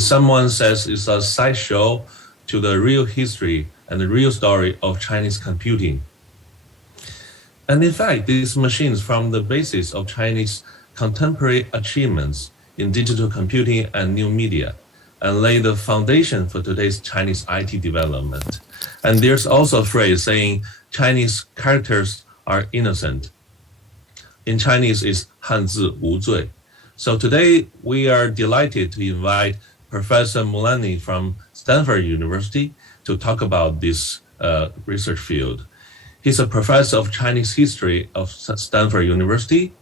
someone says it's a sideshow to the real history and the real story of Chinese computing. And in fact, these machines form the basis of Chinese contemporary achievements in digital computing and new media, and lay the foundation for today's Chinese IT development. And there's also a phrase saying Chinese characters are innocent. In Chinese, it's 汉字无罪. So today, we are delighted to invite Professor Mulani from Stanford University to talk about this research field. He's a professor of Chinese history of Stanford University,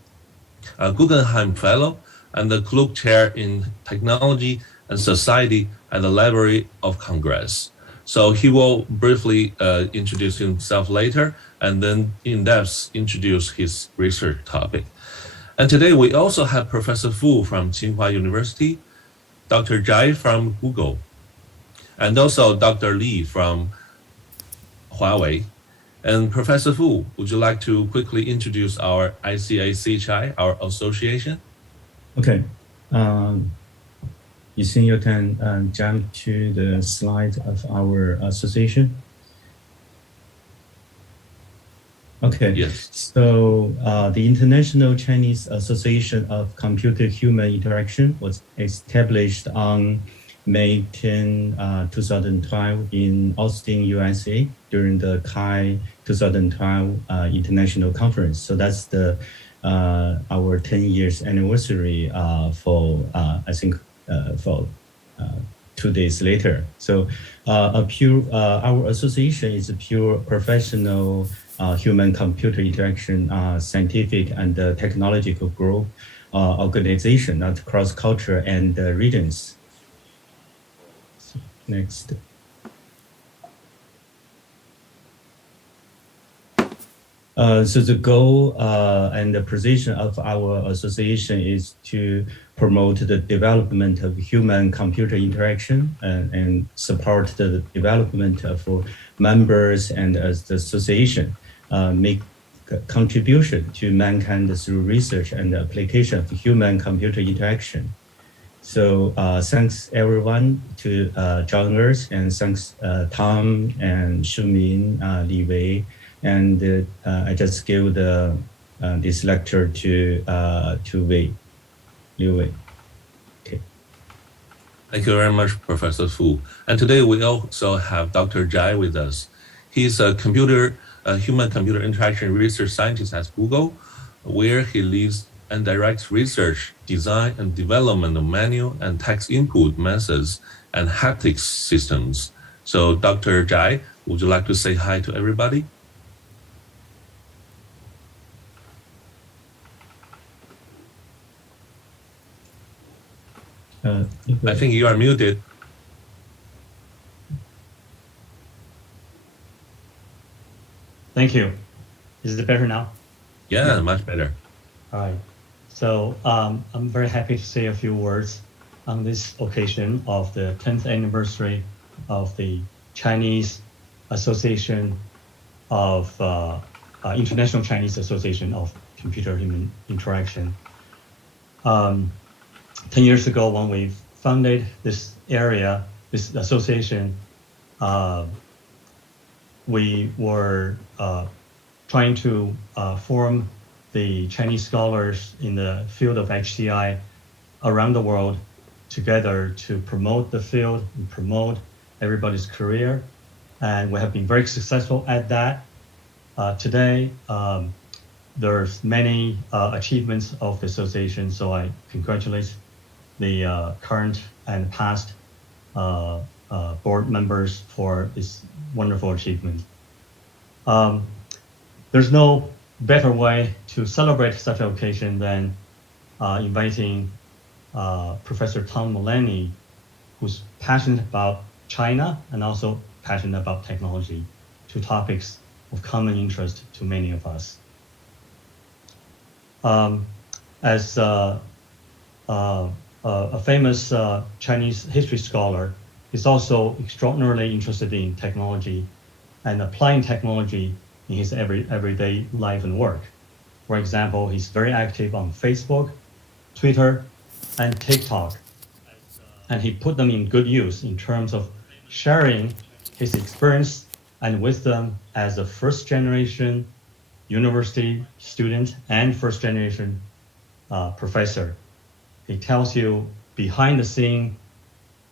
a Guggenheim Fellow, and the Klug Chair in Technology and Society at the Library of Congress. So he will briefly introduce himself later and then in depth introduce his research topic. And today we also have Professor Fu from Tsinghua University, Dr. Zhai from Google, and also Dr. Li from Huawei. And Professor Fu, would you like to quickly introduce our ICACHI, our association? Okay. You think you can jump to the slide of our association? Okay. Yes. So the International Chinese Association of Computer-Human Interaction was established on May 10, 2012 in Austin, USA during the CHI 2012 International Conference. So that's the our 10 years anniversary for I think for 2 days later. So our association is a pure professional human-computer interaction scientific and technological group organization across culture and regions. So, next. So the goal and the position of our association is to promote the development of human-computer interaction and support the development of members and as the association make a contribution to mankind through research and application of human-computer interaction. So thanks everyone to join us, and thanks Tom and Shumin, Li Wei, and I just give this lecture to Liu Wei. Okay. Thank you very much, Professor Fu. And today we also have Dr. Zhai with us. He's a human-computer interaction research scientist at Google, where he leads and directs research, design, and development of manual and text input methods and haptics systems. So, Dr. Zhai, would you like to say hi to everybody? I think you are muted. Thank you. Is it better now? Yeah, much better. All right. So I'm very happy to say a few words on this occasion of the 10th anniversary of the Chinese Association of International Chinese Association of Computer-Human Interaction. 10 years ago, when we founded this area, this association, we were trying to form the Chinese scholars in the field of HCI around the world together to promote the field and promote everybody's career. And we have been very successful at that. Today, there's many achievements of the association, so I congratulate the current and past board members for this wonderful achievement. There's no better way to celebrate such an occasion than inviting Professor Tom Mulani, who's passionate about China and also passionate about technology, two topics of common interest to many of us. As a famous Chinese history scholar, he's also extraordinarily interested in technology and applying technology in his everyday life and work. For example, he's very active on Facebook, Twitter, and TikTok and he put them in good use in terms of sharing his experience and wisdom as a first-generation university student and first-generation professor. He tells you behind-the-scene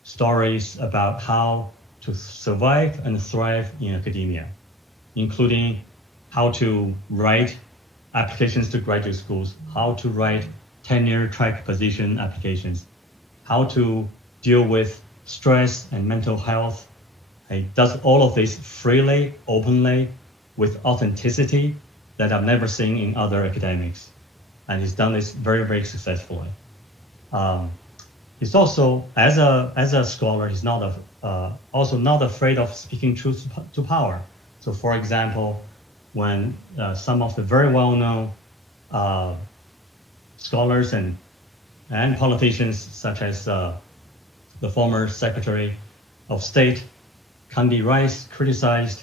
stories about how to survive and thrive in academia, including how to write applications to graduate schools, how to write tenure track position applications, how to deal with stress and mental health. He does all of this freely, openly, with authenticity that I've never seen in other academics. And he's done this very, very successfully. He's also, as a scholar, he's not also not afraid of speaking truth to power. So for example, when some of the very well-known scholars and politicians, such as the former Secretary of State, Kandi Rice, criticized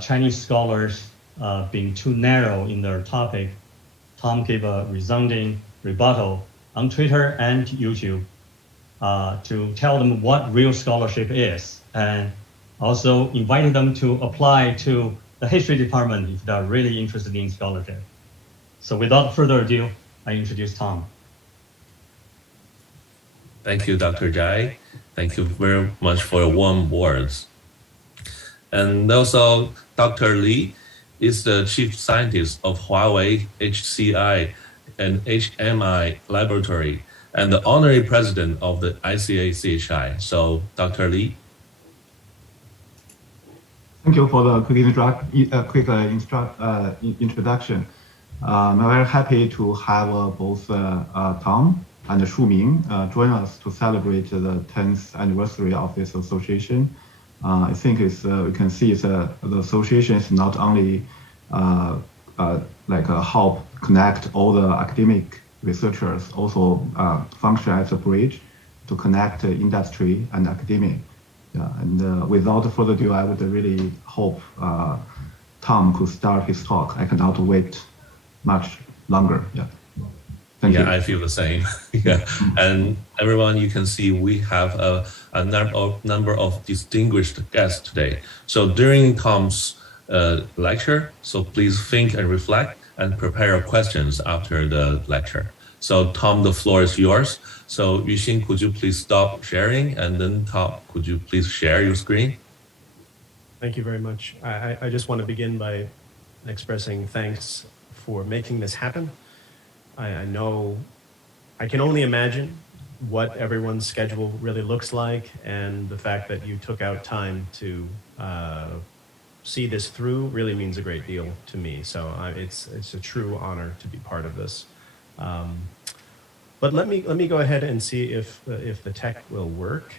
Chinese scholars being too narrow in their topic, Tom gave a resounding rebuttal on Twitter and YouTube to tell them what real scholarship is, and also inviting them to apply to the history department if they're really interested in scholarship. So without further ado, I introduce Tom. Thank you, Dr. Zhai. Thank you very much for your warm words. And also, Dr. Li is the chief scientist of Huawei HCI and HMI laboratory and the honorary president of the ICA-CHI. So, Dr. Li. Thank you for the quick introduction. I'm very happy to have both Tom and Shuming join us to celebrate the 10th anniversary of this association. I think it's we can see the association is not only like help connect all the academic researchers, also function as a bridge to connect industry and academia. Yeah, and without further ado, I would really hope Tom could start his talk. I cannot wait much longer. Yeah. Thank you. I feel the same. Yeah, and everyone, you can see we have a number of distinguished guests today. So during Tom's lecture, so please think and reflect and prepare your questions after the lecture. So Tom, the floor is yours. So Yuxin, could you please stop sharing? And then Tom, could you please share your screen? Thank you very much. I just want to begin by expressing thanks for making this happen. I know, I can only imagine what everyone's schedule really looks like, and the fact that you took out time to see this through really means a great deal to me. So it's a true honor to be part of this. But let me go ahead and see if the tech will work,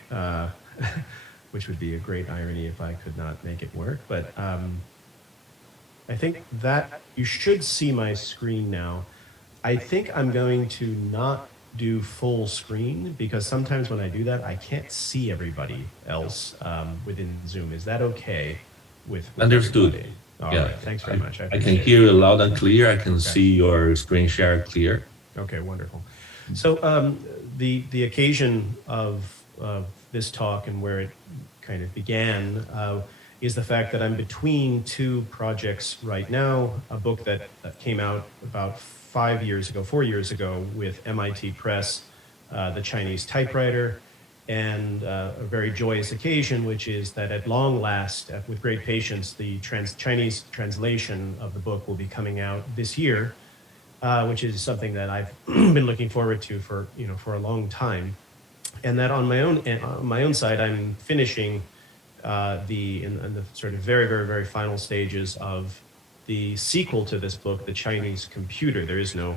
which would be a great irony if I could not make it work. But I think that you should see my screen now. I think I'm going to not do full screen because sometimes when I do that, I can't see everybody else within Zoom. Is that okay with Understood. everybody? All Yeah. right. Thanks very much. I can hear you loud and clear. I can see your screen share clear. Okay, wonderful. So the occasion of this talk and where it kind of began is the fact that I'm between two projects right now, a book that came out about 4 years ago with MIT Press, The Chinese Typewriter, and a very joyous occasion, which is that at long last, with great patience, the Chinese translation of the book will be coming out this year, which is something that I've been looking forward to for a long time. And that on my own side, I'm finishing in the sort of very, very, very final stages of the sequel to this book, The Chinese Computer. There is no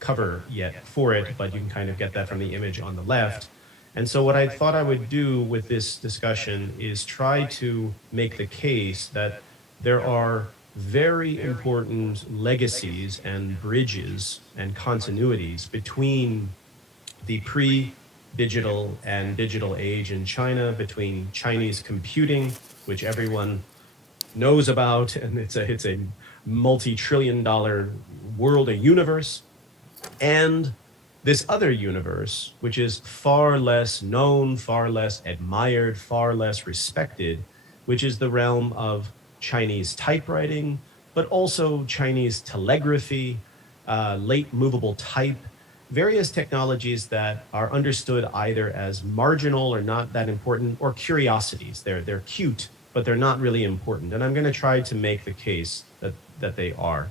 cover yet for it, but you can kind of get that from the image on the left. And so what I thought I would do with this discussion is try to make the case that there are very important legacies and bridges and continuities between the pre-digital and digital age in China, between Chinese computing, which everyone knows about, and it's a multi-trillion-dollar world, a universe, and this other universe, which is far less known, far less admired, far less respected, which is the realm of Chinese typewriting, but also Chinese telegraphy, late movable type, various technologies that are understood either as marginal or not that important, or curiosities. They're cute, but they're not really important. And I'm going to try to make the case that they are.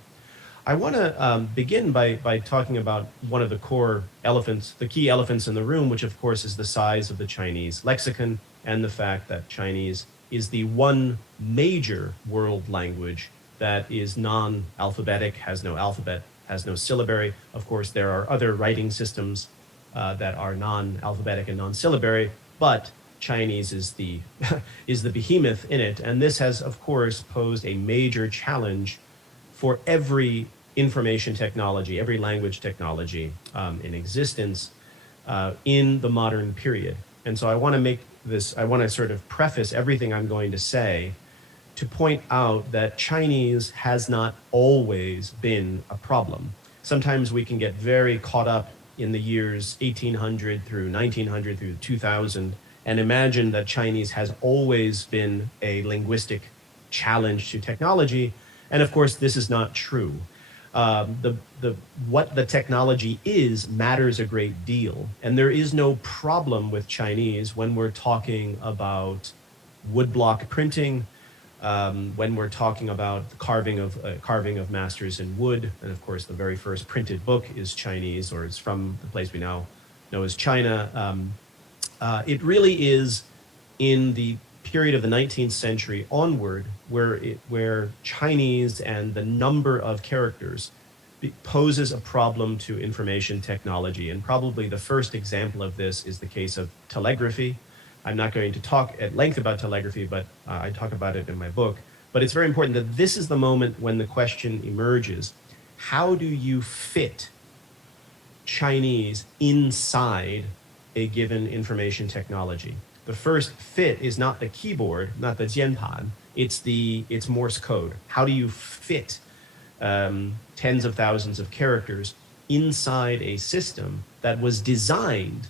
I want to begin by talking about one of the core elephants, the key elephants in the room, which of course is the size of the Chinese lexicon and the fact that Chinese is the one major world language that is non-alphabetic, has no alphabet, has no syllabary. Of course, there are other writing systems that are non-alphabetic and non-syllabary, but Chinese is the is the behemoth in it. And this has, of course, posed a major challenge for every information technology, every language technology in existence in the modern period. And so I want to make this, I want to sort of preface everything I'm going to say to point out that Chinese has not always been a problem. Sometimes we can get very caught up in the years 1800 through 1900 through 2000 and imagine that Chinese has always been a linguistic challenge to technology. And of course, this is not true. What the technology is matters a great deal. And there is no problem with Chinese when we're talking about woodblock printing, when we're talking about the carving of masters in wood. And of course, the very first printed book is Chinese, or it's from the place we now know as China. It really is in the period of the 19th century onward where Chinese and the number of characters poses a problem to information technology. And probably the first example of this is the case of telegraphy. I'm not going to talk at length about telegraphy, but I talk about it in my book. But it's very important that this is the moment when the question emerges: how do you fit Chinese inside a given information technology? The first fit is not the keyboard, not the jianpan, it's Morse code. How do you fit tens of thousands of characters inside a system that was designed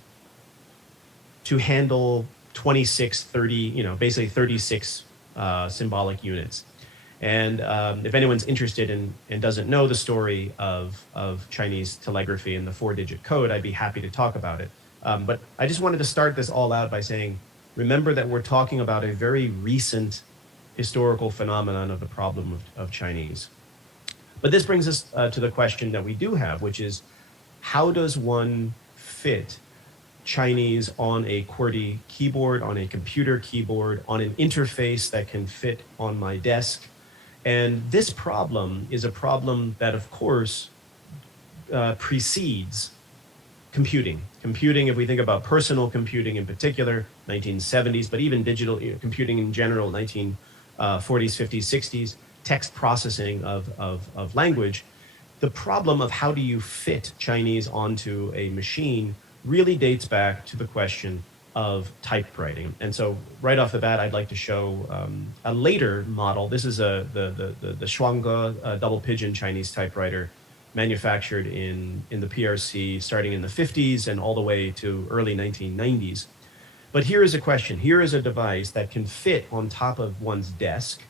to handle 26, 30, basically 36 symbolic units? And if anyone's interested in and doesn't know the story of Chinese telegraphy and the 4-digit code, I'd be happy to talk about it. But I just wanted to start this all out by saying, remember that we're talking about a very recent historical phenomenon of the problem of Chinese. But this brings us to the question that we do have, which is, how does one fit Chinese on a QWERTY keyboard, on a computer keyboard, on an interface that can fit on my desk? And this problem is a problem that, of course, precedes computing. Computing, if we think about personal computing in particular, 1970s, but even digital computing in general, 1940s, 50s, 60s, text processing of language, the problem of how do you fit Chinese onto a machine really dates back to the question of typewriting. And so right off the bat, I'd like to show a later model. This is the Shuangge double pigeon Chinese typewriter, manufactured in the PRC starting in the 50s and all the way to early 1990s. But here is a question. Here is a device that can fit on top of one's desk,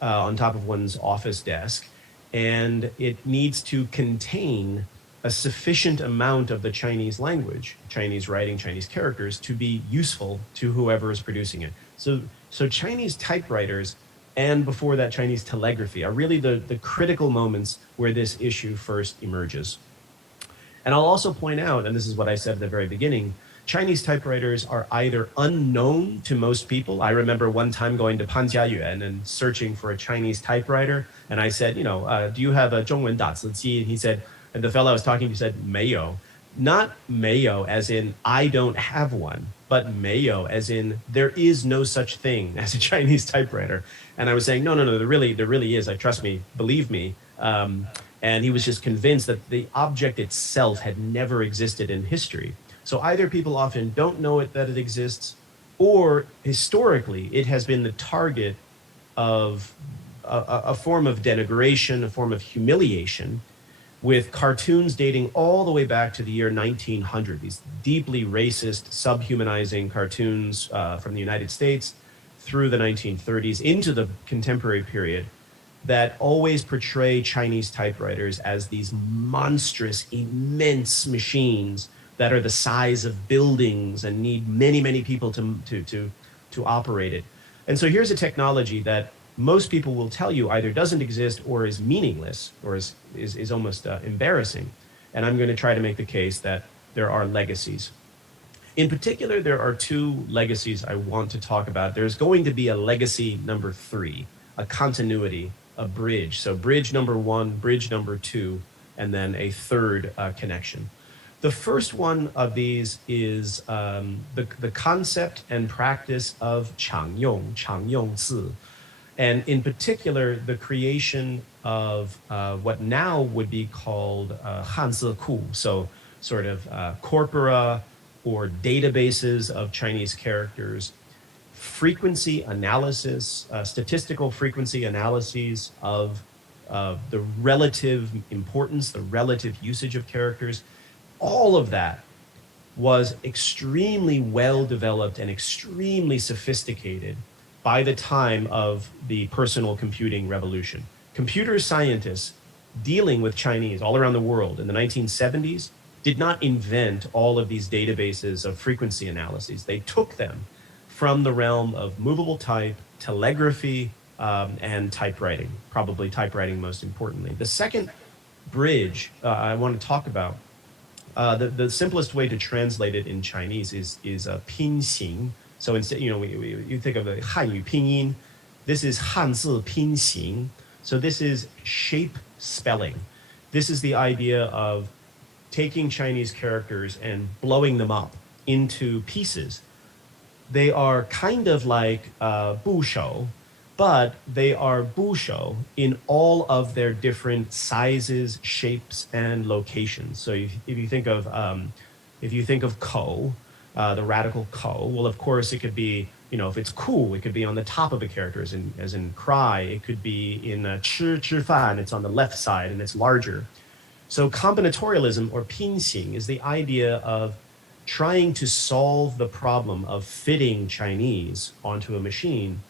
on top of one's office desk, and it needs to contain a sufficient amount of the Chinese language, Chinese writing, Chinese characters, to be useful to whoever is producing it. So Chinese typewriters, and before that Chinese telegraphy, are really the critical moments where this issue first emerges. And I'll also point out, and this is what I said at the very beginning, Chinese typewriters are either unknown to most people. I remember one time going to Panjiayuan and searching for a Chinese typewriter, and I said, do you have a 中文打字机? And he said, and the fellow I was talking to said, 没有. Not 没有 as in I don't have one, but 没有 as in there is no such thing as a Chinese typewriter. And I was saying, no, there really is. Trust me, believe me. And he was just convinced that the object itself had never existed in history. So either people often don't know that it exists, or historically it has been the target of a form of denigration, a form of humiliation, with cartoons dating all the way back to the year 1900, these deeply racist, subhumanizing cartoons from the United States through the 1930s into the contemporary period that always portray Chinese typewriters as these monstrous, immense machines that are the size of buildings and need many, many people to operate it. And so here's a technology that most people will tell you either doesn't exist or is meaningless or is almost embarrassing. And I'm going to try to make the case that there are legacies. In particular, there are two legacies I want to talk about. There's going to be a legacy number 3, a continuity, a bridge. So bridge number 1, bridge number 2, and then a third connection. The first one of these is the concept and practice of 常用字. And in particular, the creation of what now would be called 汉字库, so sort of corpora or databases of Chinese characters, frequency analysis, statistical frequency analyses of the relative importance, the relative usage of characters. All of that was extremely well developed and extremely sophisticated by the time of the personal computing revolution. Computer scientists dealing with Chinese all around the world in the 1970s did not invent all of these databases of frequency analyses. They took them from the realm of movable type, telegraphy, and typewriting, probably typewriting most importantly. The second bridge I want to talk about, the simplest way to translate it in Chinese is pin xing. So instead, you think of the Hanyu pinyin. This is Hanzi pinxing. So this is shape spelling. This is the idea of taking Chinese characters and blowing them up into pieces. They are kind of like 部首, but they are 部首 in all of their different sizes, shapes, and locations. So if you think of 口, the radical 口, well, of course, it could be, if it's cool, it could be on the top of a character, as in cry. It could be in 吃饭, it's on the left side and it's larger. So combinatorialism or pinxing is the idea of trying to solve the problem of fitting Chinese onto a machine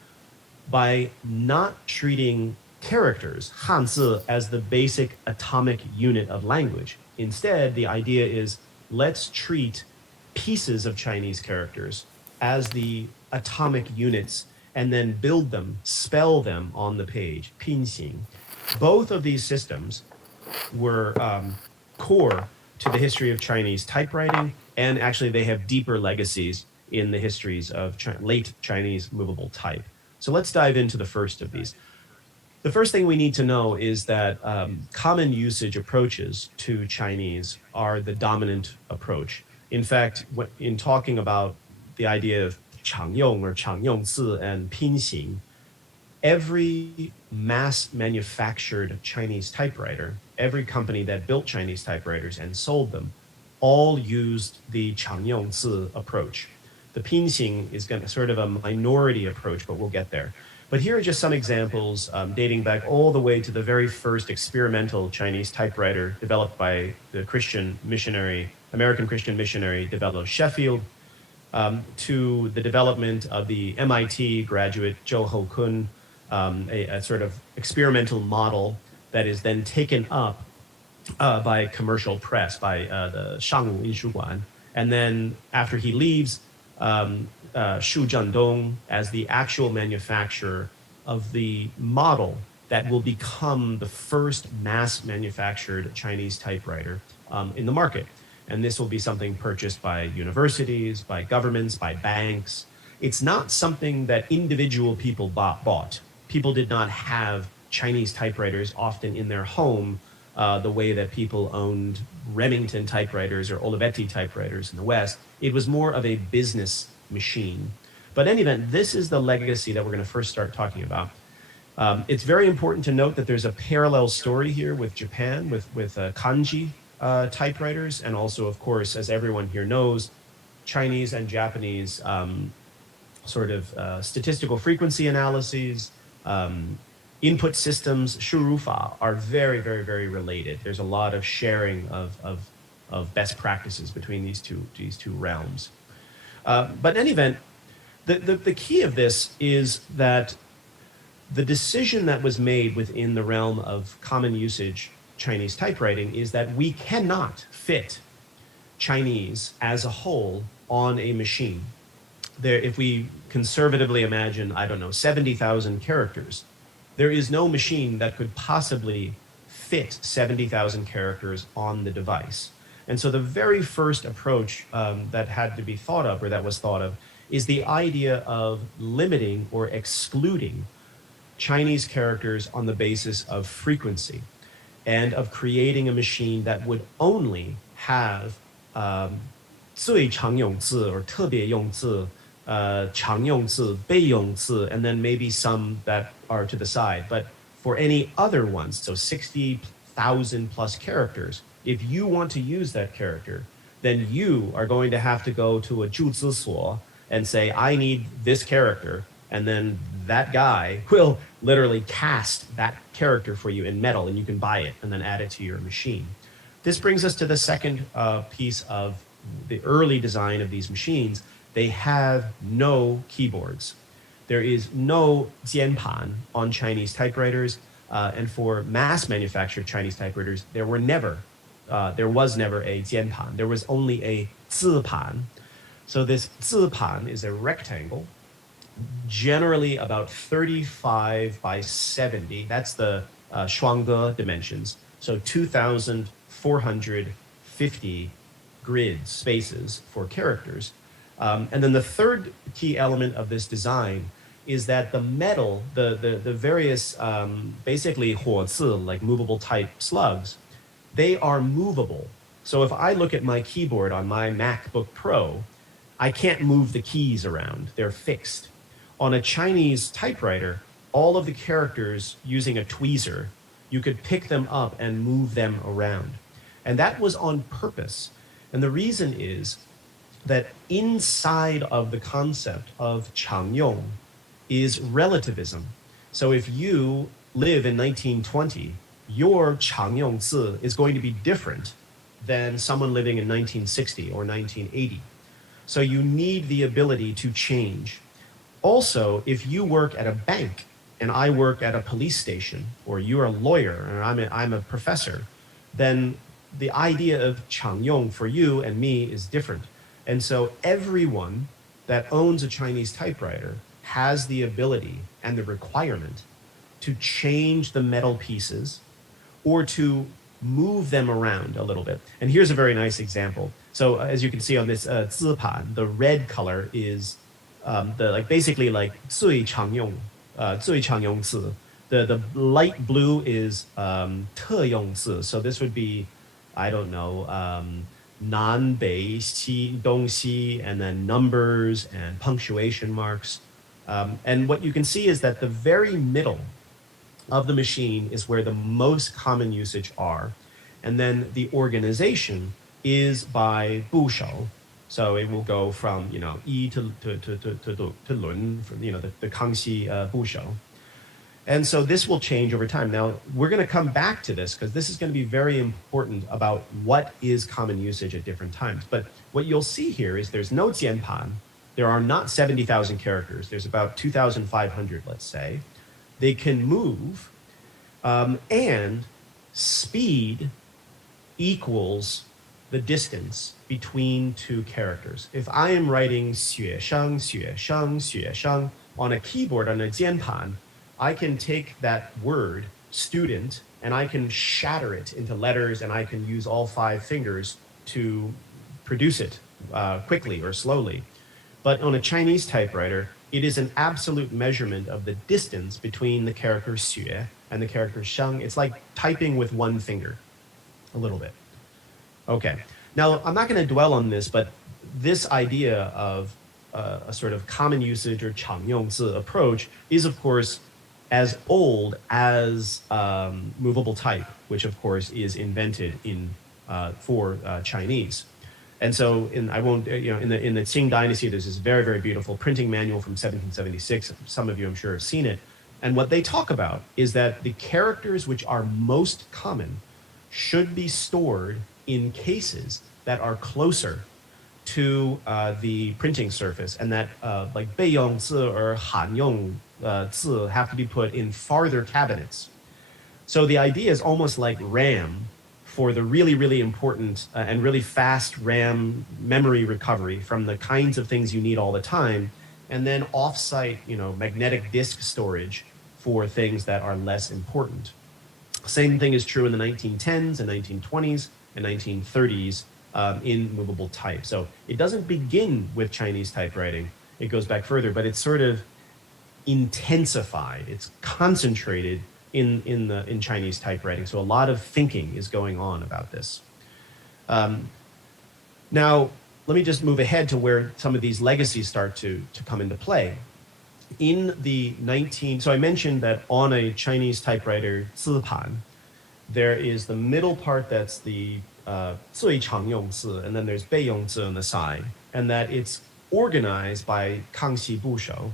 by not treating characters, 汉字, as the basic atomic unit of language. Instead, the idea is let's treat pieces of Chinese characters as the atomic units and then build them, spell them on the page, 拼行. Both of these systems were core to the history of Chinese typewriting, and actually they have deeper legacies in the histories of late Chinese movable type. So let's dive into the first of these. The first thing we need to know is that common usage approaches to Chinese are the dominant approach. In fact, in talking about the idea of 常用 or 常用字 and 拼行, every mass manufactured Chinese typewriter, every company that built Chinese typewriters and sold them, all used the 常用字 approach. The 拼行 is sort of a minority approach, but we'll get there. But here are just some examples dating back all the way to the very first experimental Chinese typewriter developed by the American Christian missionary developed Sheffield, to the development of the MIT graduate Zhou Houkun, a sort of experimental model that is then taken up by commercial press, by the Shangwu Inshuguan. And then after he leaves, Shu Zhendong as the actual manufacturer of the model that will become the first mass manufactured Chinese typewriter in the market. And this will be something purchased by universities, by governments, by banks. It's not something that individual people bought. People did not have Chinese typewriters often in their home the way that people owned Remington typewriters or Olivetti typewriters in the West. It was more of a business machine. But in any event, this is the legacy that we're going to first start talking about. It's very important to note that there's a parallel story here with Japan, with kanji typewriters, and also, of course, as everyone here knows, Chinese and Japanese sort of statistical frequency analyses, input systems, 输入法, are very, very, very related. There's a lot of sharing of best practices between these two realms. But in any event, the key of this is that the decision that was made within the realm of common usage Chinese typewriting is that we cannot fit Chinese as a whole on a machine. If we conservatively imagine, I don't know, 70,000 characters, there is no machine that could possibly fit 70,000 characters on the device. And so the very first approach that had to be thought of, or that was thought of, is the idea of limiting or excluding Chinese characters on the basis of frequency, and of creating a machine that would only have 最常用字 or 特别用字, 常用字, 备用字, and then maybe some that are to the side. But for any other ones, so 60,000 plus characters, if you want to use that character, then you are going to have to go to a 注字所 and say, I need this character. And then that guy will literally cast that character for you in metal, and you can buy it and then add it to your machine. This brings us to the second piece of the early design of these machines. They have no keyboards. There is no 键盘 on Chinese typewriters, and for mass manufactured Chinese typewriters, there was never a 键盘. There was only a 字盘. So this 字盘 is a rectangle, generally about 35 by 70. That's the 双格 dimensions. So 2,450 grid spaces for characters. And then the third key element of this design is that the metal, the various basically 火字, like movable type slugs, they are movable. So if I look at my keyboard on my MacBook Pro, I can't move the keys around. They're fixed. On a Chinese typewriter, all of the characters using a tweezer, you could pick them up and move them around. And that was on purpose. And the reason is that inside of the concept of 常用 is relativism. So if you live in 1920, your 常用字 is going to be different than someone living in 1960 or 1980. So you need the ability to change. Also, if you work at a bank and I work at a police station, or you're a lawyer and I'm a professor, then the idea of 常用 for you and me is different. And so everyone that owns a Chinese typewriter has the ability and the requirement to change the metal pieces or to move them around a little bit. And here's a very nice example. So as you can see on this 字盘, the red color is basically like 最常用字. The light blue is 特用字. So this would be, I don't know, 南北西东西, and then numbers and punctuation marks. And what you can see is that the very middle of the machine is where the most common usage are. And then the organization is by 部首. So it will go from, yi to lun, from, the Kangxi 部首. And so this will change over time. Now, we're going to come back to this because this is going to be very important about what is common usage at different times. But what you'll see here is there's no 键盘. There are not 70,000 characters. There's about 2,500, let's say. They can move, and speed equals the distance between two characters. If I am writing 学生, 学生, 学生 on a keyboard, on a 键盘, I can take that word, student, and I can shatter it into letters, and I can use all 5 fingers to produce it quickly or slowly. But on a Chinese typewriter, it is an absolute measurement of the distance between the character 学 and the character 生. It's like typing with one finger, a little bit. Okay, now I'm not going to dwell on this, but this idea of a sort of common usage or 常用字 approach is, of course, as old as movable type, which of course is invented for Chinese. And so in the Qing Dynasty, there's this very, very beautiful printing manual from 1776. Some of you, I'm sure, have seen it. And what they talk about is that the characters which are most common should be stored in cases that are closer to the printing surface, and that like 备用字 or 罕用字 have to be put in farther cabinets. So the idea is almost like RAM for the really, really important and really fast RAM memory recovery from the kinds of things you need all the time, and then off-site, magnetic disk storage for things that are less important. Same thing is true in the 1910s and 1920s and 1930s in movable type. So it doesn't begin with Chinese typewriting. It goes back further, but it's sort of intensified. It's concentrated in Chinese typewriting. So a lot of thinking is going on about this. Now, let me just move ahead to where some of these legacies start to come into play. So I mentioned that on a Chinese typewriter, 字盘, there is the middle part that's the 最常用字, and then there's 备用字 on the side, and that it's organized by 康熙部首.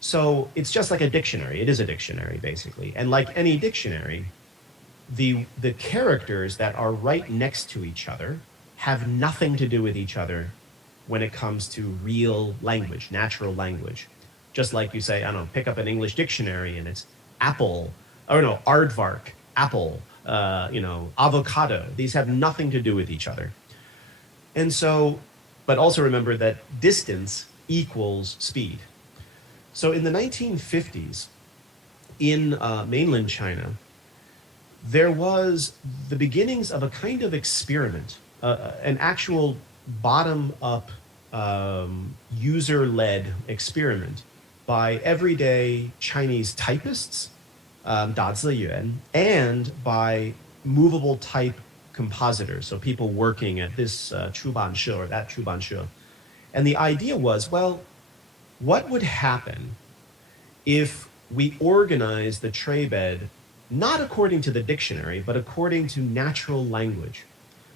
So it's just like a dictionary. It is a dictionary, basically. And like any dictionary, the characters that are right next to each other have nothing to do with each other when it comes to real language, natural language. Just like you say, I don't know, pick up an English dictionary and it's apple, or no, aardvark, apple, avocado. These have nothing to do with each other. And so, but also remember that distance equals speed. So in the 1950s, in mainland China, there was the beginnings of a kind of experiment, an actual bottom-up user-led experiment by everyday Chinese typists, 打字员, and by movable type compositors, so people working at this 出版社 or that 出版社. And the idea was, well, what would happen if we organize the tray bed not according to the dictionary, but according to natural language?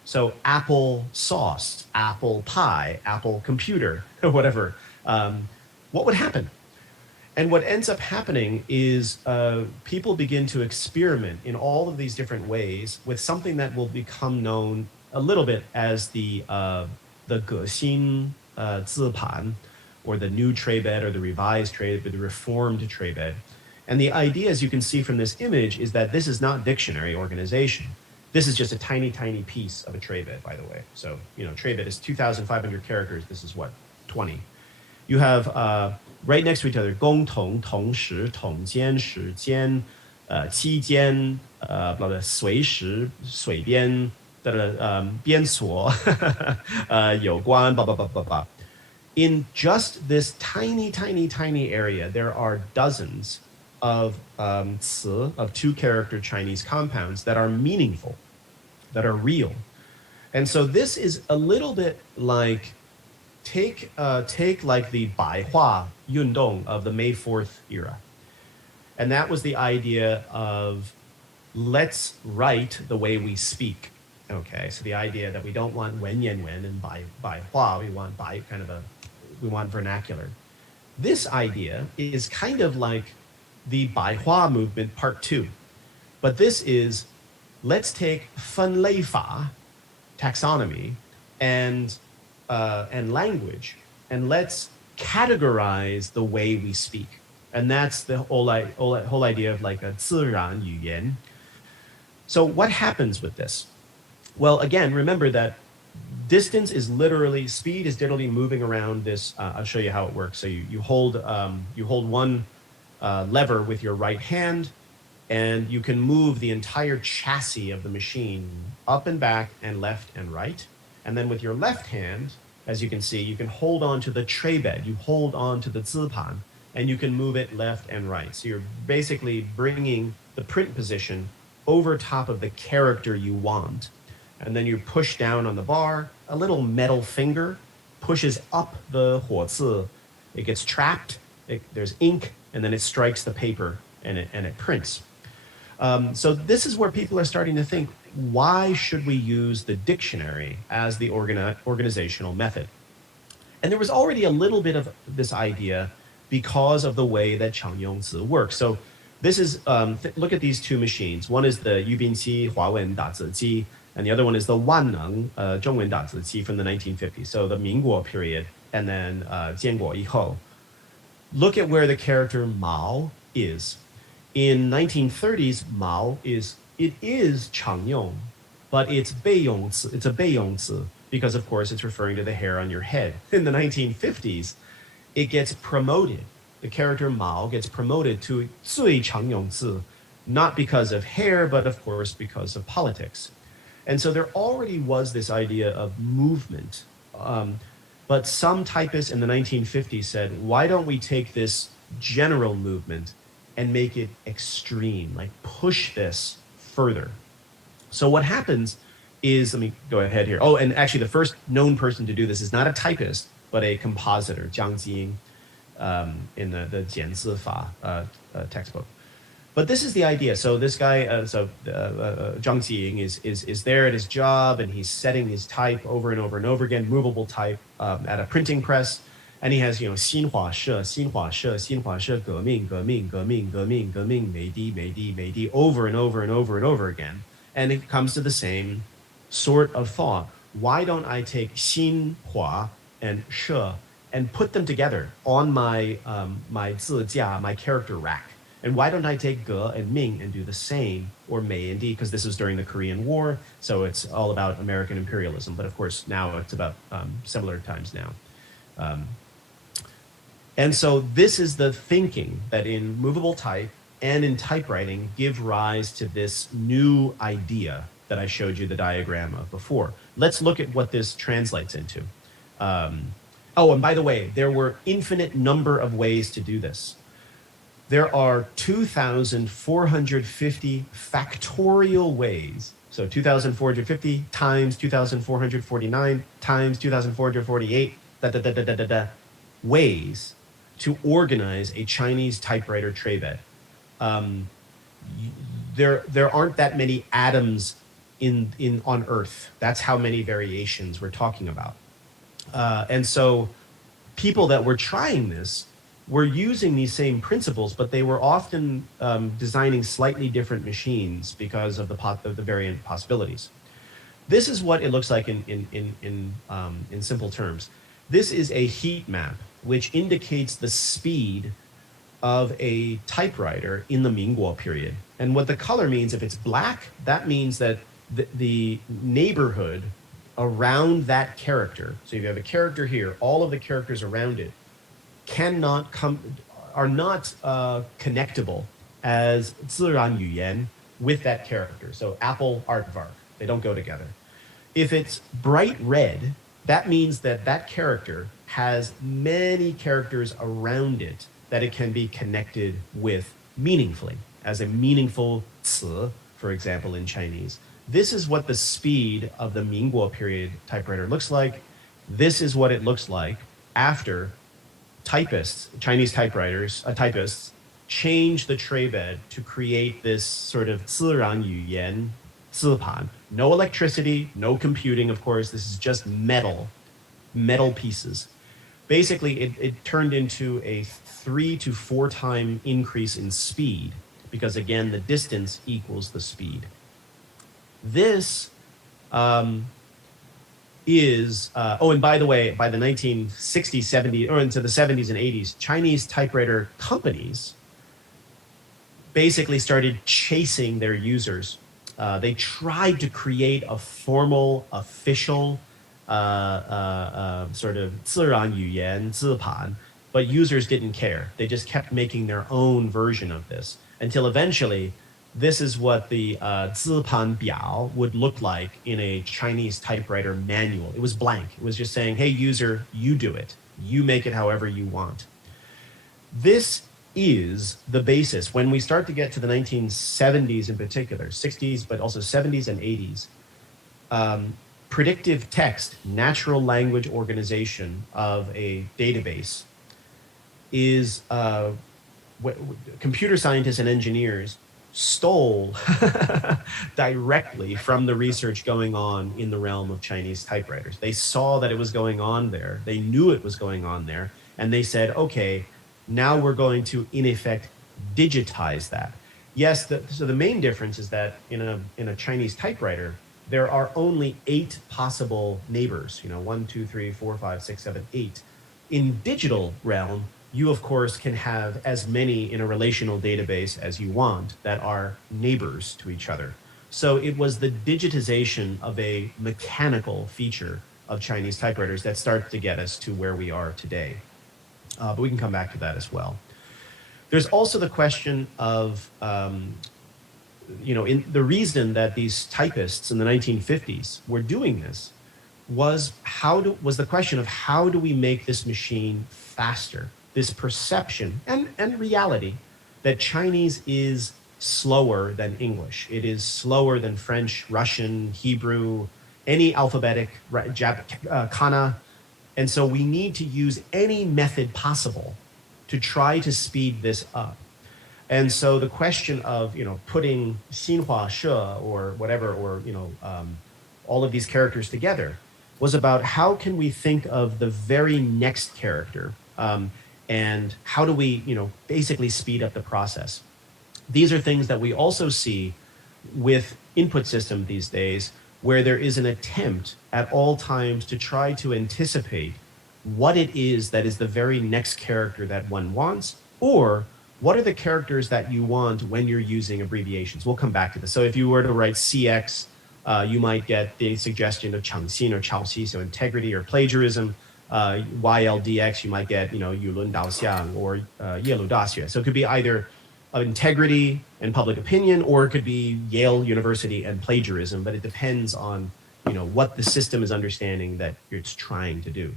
So apple sauce, apple pie, apple computer, or whatever. What would happen? And what ends up happening is people begin to experiment in all of these different ways with something that will become known a little bit as the 革新字盘, or the new tray bed, or the revised tray bed, the reformed tray bed. And the idea, as you can see from this image, is that this is not dictionary organization. This is just a tiny, tiny piece of a tray bed, by the way. So, tray bed is 2,500 characters. This is what, 20. You have right next to each other, 共同, 同时, 统间, 时间, 期间, blah, blah, 随时, 随便, 边所, 有关, blah, blah, blah, blah, blah. In just this tiny, tiny, tiny area, there are dozens of 词, of two-character Chinese compounds that are meaningful, that are real. And so this is a little bit like, take like the 百话运动 of the May 4th era. And that was the idea of let's write the way we speak. Okay, so the idea that we don't want 文言文 and 百话, we want we want vernacular. This idea is kind of like the 百话 movement part 2. But this is, let's take 分类法, taxonomy, and language, and let's categorize the way we speak. And that's the whole idea of like a 自然语言. So what happens with this? Well, again, remember that distance is literally, speed is literally moving around this. I'll show you how it works. So you hold one lever with your right hand, and you can move the entire chassis of the machine up and back and left and right. And then with your left hand, as you can see, you can hold on to the tray bed. You hold on to the 字盘, and you can move it left and right. So you're basically bringing the print position over top of the character you want. And then you push down on the bar, a little metal finger pushes up the 火字. It gets trapped, there's ink, and then it strikes the paper and it prints. So this is where people are starting to think, why should we use the dictionary as the organizational method? And there was already a little bit of this idea because of the way that 常用字 works. So this is, look at these two machines. One is the 俞宾机华文打字机, and the other one is the 万能中文打字机 from the 1950s. So the 民国 period, and then 建国以后. Look at where the character Mao is. In 1930s, Mao is 常用, but it's 备用词, it's a 备用词, because of course it's referring to the hair on your head. In the 1950s, it gets promoted. The character Mao gets promoted to 最常用字, not because of hair, but of course because of politics. And so there already was this idea of movement. But some typists in the 1950s said, why don't we take this general movement and make it extreme, like push this further? So what happens is, let me go ahead here. Oh, and actually the first known person to do this is not a typist, but a compositor, Jiang Jiying, in the 简字法 textbook. But this is the idea. So this guy, Zhang Jiying is there at his job, and he's setting his type over and over and over again, movable type at a printing press, and he has 新华社革命美帝 over and over and over and over again, and it comes to the same sort of thought. Why don't I take 新华 and 社 and put them together on my 字架, my character rack? And why don't I take Ge and Ming and do the same, or Mei and Di, because this was during the Korean War, so it's all about American imperialism. But of course, now it's about similar times now. And so this is the thinking that in movable type and in typewriting give rise to this new idea that I showed you the diagram of before. Let's look at what this translates into. Oh, and by the way, there were infinite number of ways to do this. There are 2,450 factorial ways. So 2,450 times 2,449 times 2,448 ways to organize a Chinese typewriter tray bed. There aren't that many atoms on Earth. That's how many variations we're talking about. And so people that were trying this were using these same principles, but they were often designing slightly different machines because of the variant possibilities. This is what it looks like in simple terms. This is a heat map, which indicates the speed of a typewriter in the Mingguo period. And what the color means, if it's black, that means that the neighborhood around that character, so if you have a character here, all of the characters around it are not connectable as 自然语言 with that character. So apple, aardvark, they don't go together. If it's bright red, that means that that character has many characters around it that it can be connected with meaningfully, as a meaningful 词, for example, in Chinese. This is what the speed of the Mingguo period typewriter looks like. This is what it looks like after typists, Chinese typists, change the tray bed to create this sort of 自然语言字盘. No electricity, no computing, of course. This is just metal pieces. Basically, it turned into a 3 to 4 time increase in speed, because again, the distance equals the speed. This is, and by the way, by the 1960s, 70s, or into the 70s and 80s, Chinese typewriter companies basically started chasing their users. They tried to create a formal, official sort of 自然语言字盘, but users didn't care. They just kept making their own version of this until eventually this is what the 字盘表 would look like in a Chinese typewriter manual. It was blank. It was just saying, hey, user, you do it. You make it however you want. This is the basis. When we start to get to the 1970s in particular, 60s, but also 70s and 80s, predictive text, natural language organization of a database is computer scientists and engineers stole directly from the research going on in the realm of Chinese typewriters. They saw that it was going on there. They knew it was going on there. And they said, okay, Now we're going to, in effect, digitize that. Yes, so the main difference is that in a Chinese typewriter, there are only 8 possible neighbors, 1, 2, 3, 4, 5, 6, 7, 8. In digital realm, you of course can have as many in a relational database as you want that are neighbors to each other. So it was the digitization of a mechanical feature of Chinese typewriters that started to get us to where we are today. But we can come back to that as well. There's also the question of, in the reason that these typists in the 1950s were doing this was the question of how do we make this machine faster? This perception and reality that Chinese is slower than English. It is slower than French, Russian, Hebrew, any alphabetic, kana. And so we need to use any method possible to try to speed this up. And so the question of, putting Xinhua She or whatever, or, all of these characters together was about how can we think of the very next character and how do we, basically speed up the process. These are things that we also see with input system these days, where there is an attempt at all times to try to anticipate what it is that is the very next character that one wants, or what are the characters that you want when you're using abbreviations. We'll come back to this. So if you were to write CX, you might get the suggestion of 诚信 or 抄袭, so integrity or plagiarism. YLDX, you might get, 语论导向 or 耶鲁大学. So it could be either integrity and public opinion, or it could be Yale University and plagiarism, but it depends on, what the system is understanding that it's trying to do.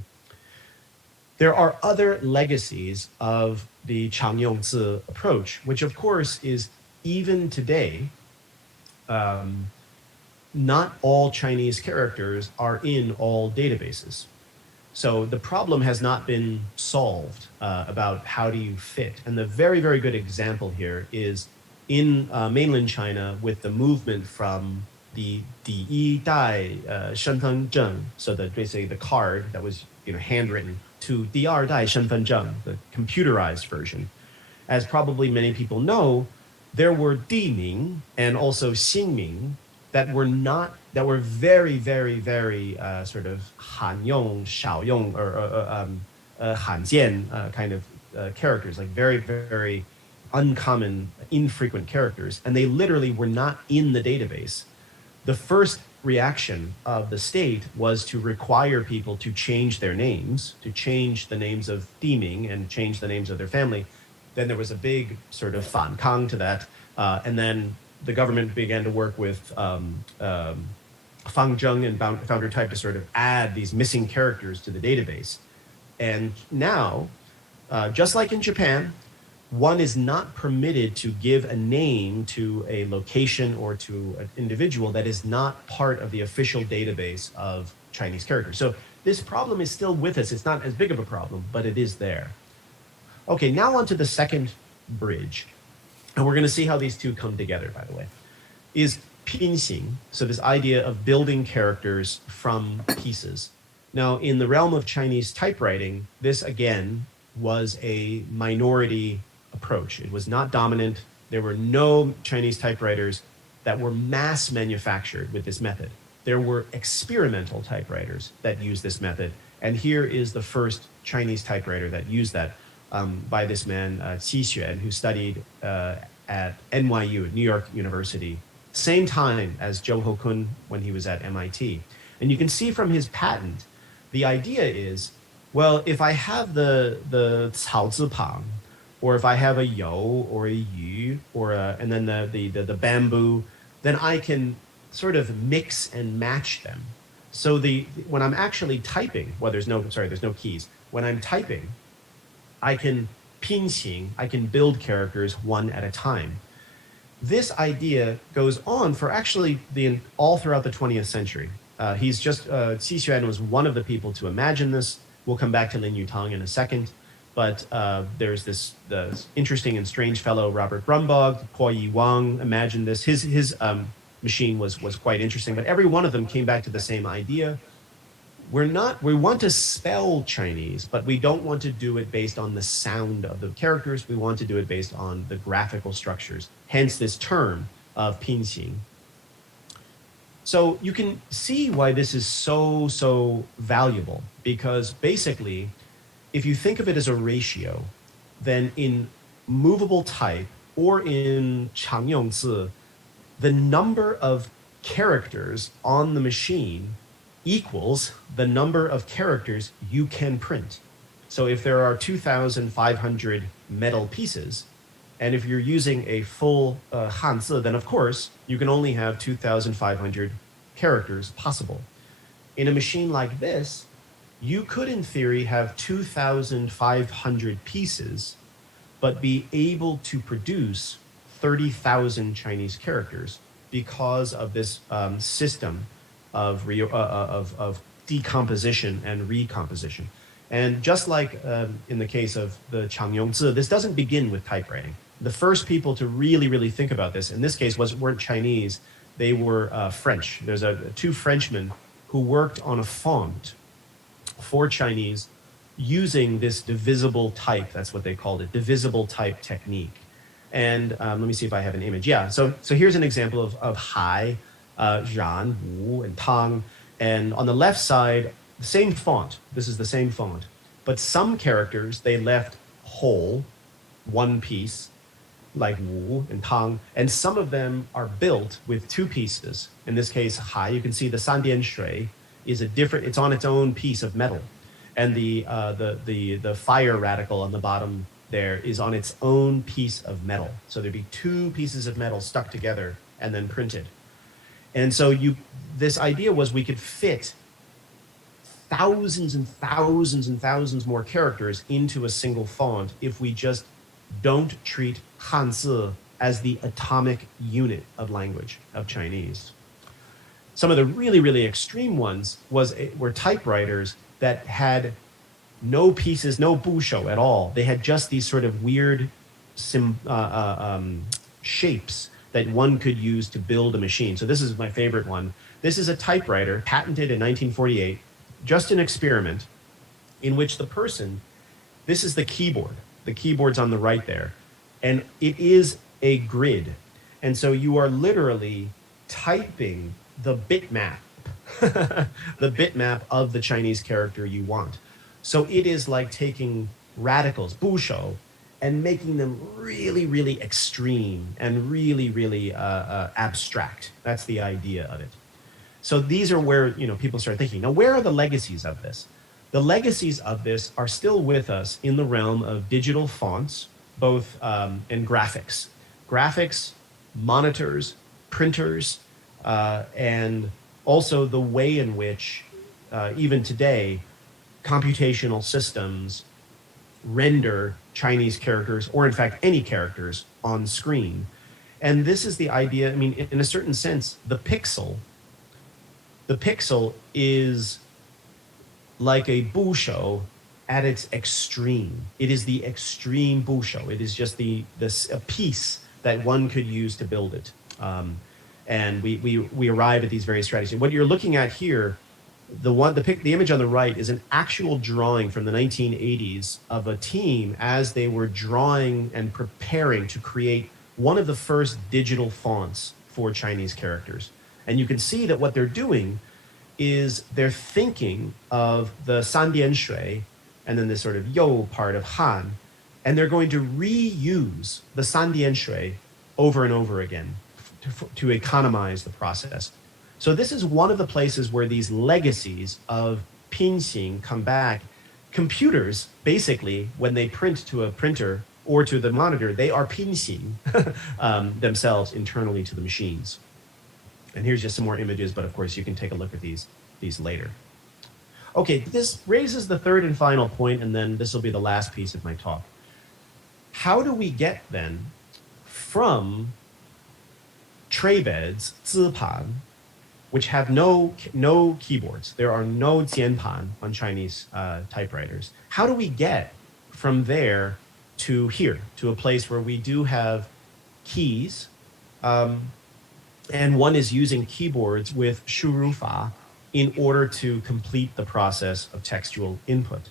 There are other legacies of the 常用字 approach, which of course is even today, not all Chinese characters are in all databases. So the problem has not been solved about how do you fit. And the very, very good example here is in mainland China with the movement from the 第一代身份证, so basically the card that was handwritten, to 第二代身份证, the computerized version. As probably many people know, there were 地名 and also 姓名 that were very, very, very sort of 罕用, 少用, or 罕见 kind of characters, like very, very uncommon, infrequent characters, and they literally were not in the database. The first reaction of the state was to require people to change their names, to change the names of 地名 and change the names of their family. Then there was a big sort of 反抗 to that, and then the government began to work with Fang Zheng and Founder Type to sort of add these missing characters to the database. And now, just like in Japan, one is not permitted to give a name to a location or to an individual that is not part of the official database of Chinese characters. So this problem is still with us. It's not as big of a problem, but it is there. Okay, now on to the second bridge. And we're going to see how these two come together, by the way, is pinxing. So this idea of building characters from pieces. Now, in the realm of Chinese typewriting, this again was a minority approach. It was not dominant. There were no Chinese typewriters that were mass manufactured with this method. There were experimental typewriters that used this method. And here is the first Chinese typewriter that used that by this man, Qi Xuan, who studied at NYU, New York University, same time as Zhou Hokun when he was at MIT. And you can see from his patent, the idea is, well, if I have the 草字旁, or if I have a you or a yu, or and then the bamboo, then I can sort of mix and match them. So when I'm actually typing, well, there's no keys. When I'm typing, I can pinxing, I can build characters one at a time. This idea goes on for actually all throughout the 20th century. Qi Xuan was one of the people to imagine this. We'll come back to Lin Yutang in a second. But there's the interesting and strange fellow, Robert Brumbaugh, Kuo Yi Wang, imagined this. His machine was quite interesting, but every one of them came back to the same idea. we want to spell Chinese, but we don't want to do it based on the sound of the characters. We want to do it based on the graphical structures. Hence this term of pinxing. So you can see why this is so valuable, because basically, if you think of it as a ratio, then in movable type or in 常用字, the number of characters on the machine equals the number of characters you can print. So if there are 2,500 metal pieces, and if you're using a full Hanzi, then of course you can only have 2,500 characters possible. In a machine like this, you could in theory have 2,500 pieces, but be able to produce 30,000 Chinese characters because of this system of decomposition and recomposition. And just like in the case of the 常用字, this doesn't begin with typewriting. The first people to really think about this, in this case, weren't Chinese, they were French. There's two Frenchmen who worked on a font for Chinese using this divisible type, that's what they called it, divisible type technique. And let me see if I have an image. Yeah, so here's an example of Hai, Zhan, Wu, and Tang. And on the left side, the same font. This is the same font. But some characters, they left whole, one piece, like Wu and Tang. And some of them are built with two pieces. In this case, Hai, you can see the Sandian Shui is it's on its own piece of metal. And the fire radical on the bottom there is on its own piece of metal. So there'd be two pieces of metal stuck together and then printed. And so this idea was we could fit thousands and thousands and thousands more characters into a single font if we just don't treat Hanzi as the atomic unit of language of Chinese. Some of the really extreme ones were typewriters that had no pieces, no bushou at all. They had just these sort of weird shapes that one could use to build a machine. So this is my favorite one. This is a typewriter patented in 1948, just an experiment in which the person, this is the keyboard. The keyboard's on the right there. And it is a grid. And so you are literally typing the bitmap, the bitmap of the Chinese character you want. So it is like taking radicals, bushou, and making them really extreme and really abstract. That's the idea of it. So these are where people start thinking. Now, where are the legacies of this? The legacies of this are still with us in the realm of digital fonts, both and graphics. Graphics, monitors, printers, and also the way in which, even today, computational systems render Chinese characters, or in fact, any characters on screen. And this is the idea, I mean, in a certain sense, the pixel is like a bushou at its extreme. It is the extreme bushou. It is just a piece that one could use to build it. And we arrive at these various strategies. What you're looking at here, the image on the right is an actual drawing from the 1980s of a team as they were drawing and preparing to create one of the first digital fonts for Chinese characters. And you can see that what they're doing is they're thinking of the Sandian Shui and then this sort of Yo part of Han, and they're going to reuse the Sandian Shui over and over again to economize the process. So this is one of the places where these legacies of pinxing come back. Computers, basically, when they print to a printer or to the monitor, they are pinxing themselves internally to the machines. And here's just some more images, but of course you can take a look at these later. Okay, this raises the third and final point, and then this will be the last piece of my talk. How do we get then from tray beds, 字盘, which have no keyboards? There are no 键盘 on Chinese typewriters. How do we get from there to here, to a place where we do have keys, and one is using keyboards with 输入法 in order to complete the process of textual input.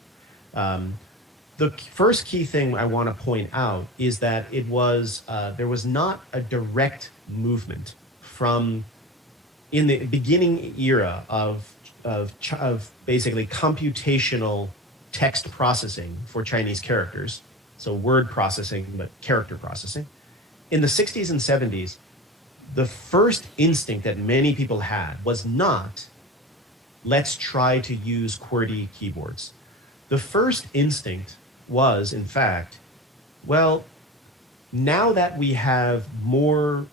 The first key thing I want to point out is that it was there was not a direct movement from in the beginning era of basically computational text processing for Chinese characters, so word processing but character processing. In the 60s and 70s, the first instinct that many people had was not, let's try to use QWERTY keyboards. The first instinct was, in fact, well, now that we have more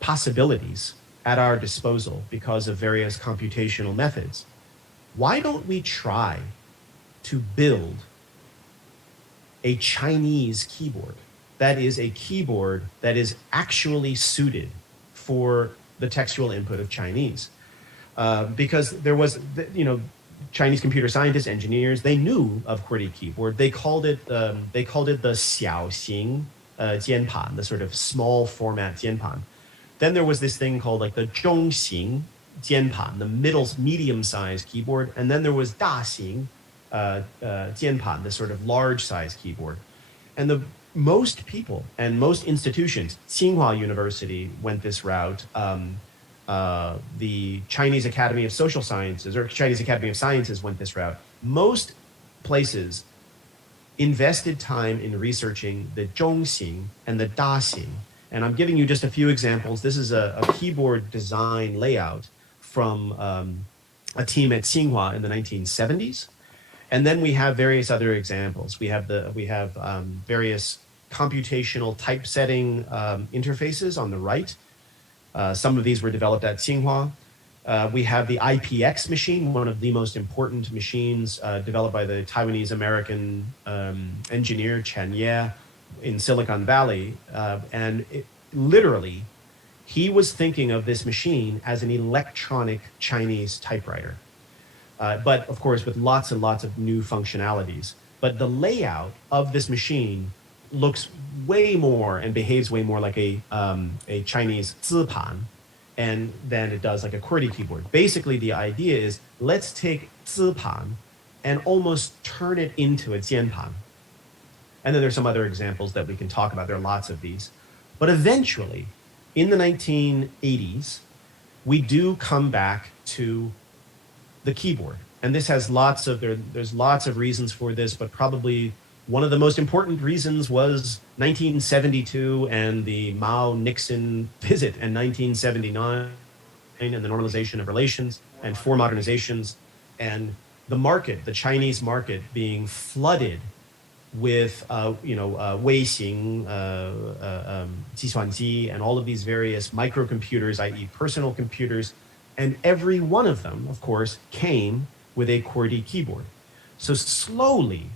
possibilities at our disposal because of various computational methods, why don't we try to build a Chinese keyboard that is a keyboard that is actually suited for the textual input of Chinese? Because there was, Chinese computer scientists, engineers, they knew of QWERTY keyboard. They called it the 小型键盘, the sort of small format 键盘. Then there was this thing called like the 中型键盘, the medium-sized keyboard, and then there was 大型键盘, the sort of large-sized keyboard. And most people and most institutions, Tsinghua University went this route. The Chinese Academy of Social Sciences or Chinese Academy of Sciences went this route. Most places invested time in researching the 中型 and the 大型. And I'm giving you just a few examples. This is a keyboard design layout from a team at Tsinghua in the 1970s. And then we have various other examples. We have various computational typesetting interfaces on the right. Some of these were developed at Tsinghua. We have the IPX machine, one of the most important machines developed by the Taiwanese-American engineer Chen Ye in Silicon Valley. And literally, he was thinking of this machine as an electronic Chinese typewriter. But of course, with lots and lots of new functionalities. But the layout of this machine looks way more and behaves way more like a Chinese 字盘 and than it does like a QWERTY keyboard. Basically, the idea is let's take 字盘 and almost turn it into a 键盘. And then there's some other examples that we can talk about. There are lots of these. But eventually, in the 1980s, we do come back to the keyboard. And this has there's lots of reasons for this, but probably one of the most important reasons was 1972 and the Mao-Nixon visit, and 1979 and the normalization of relations and four modernizations, and the market, the Chinese market, being flooded with Weixing, 计算机, and all of these various microcomputers, i.e. personal computers, and every one of them, of course, came with a QWERTY keyboard. So slowly,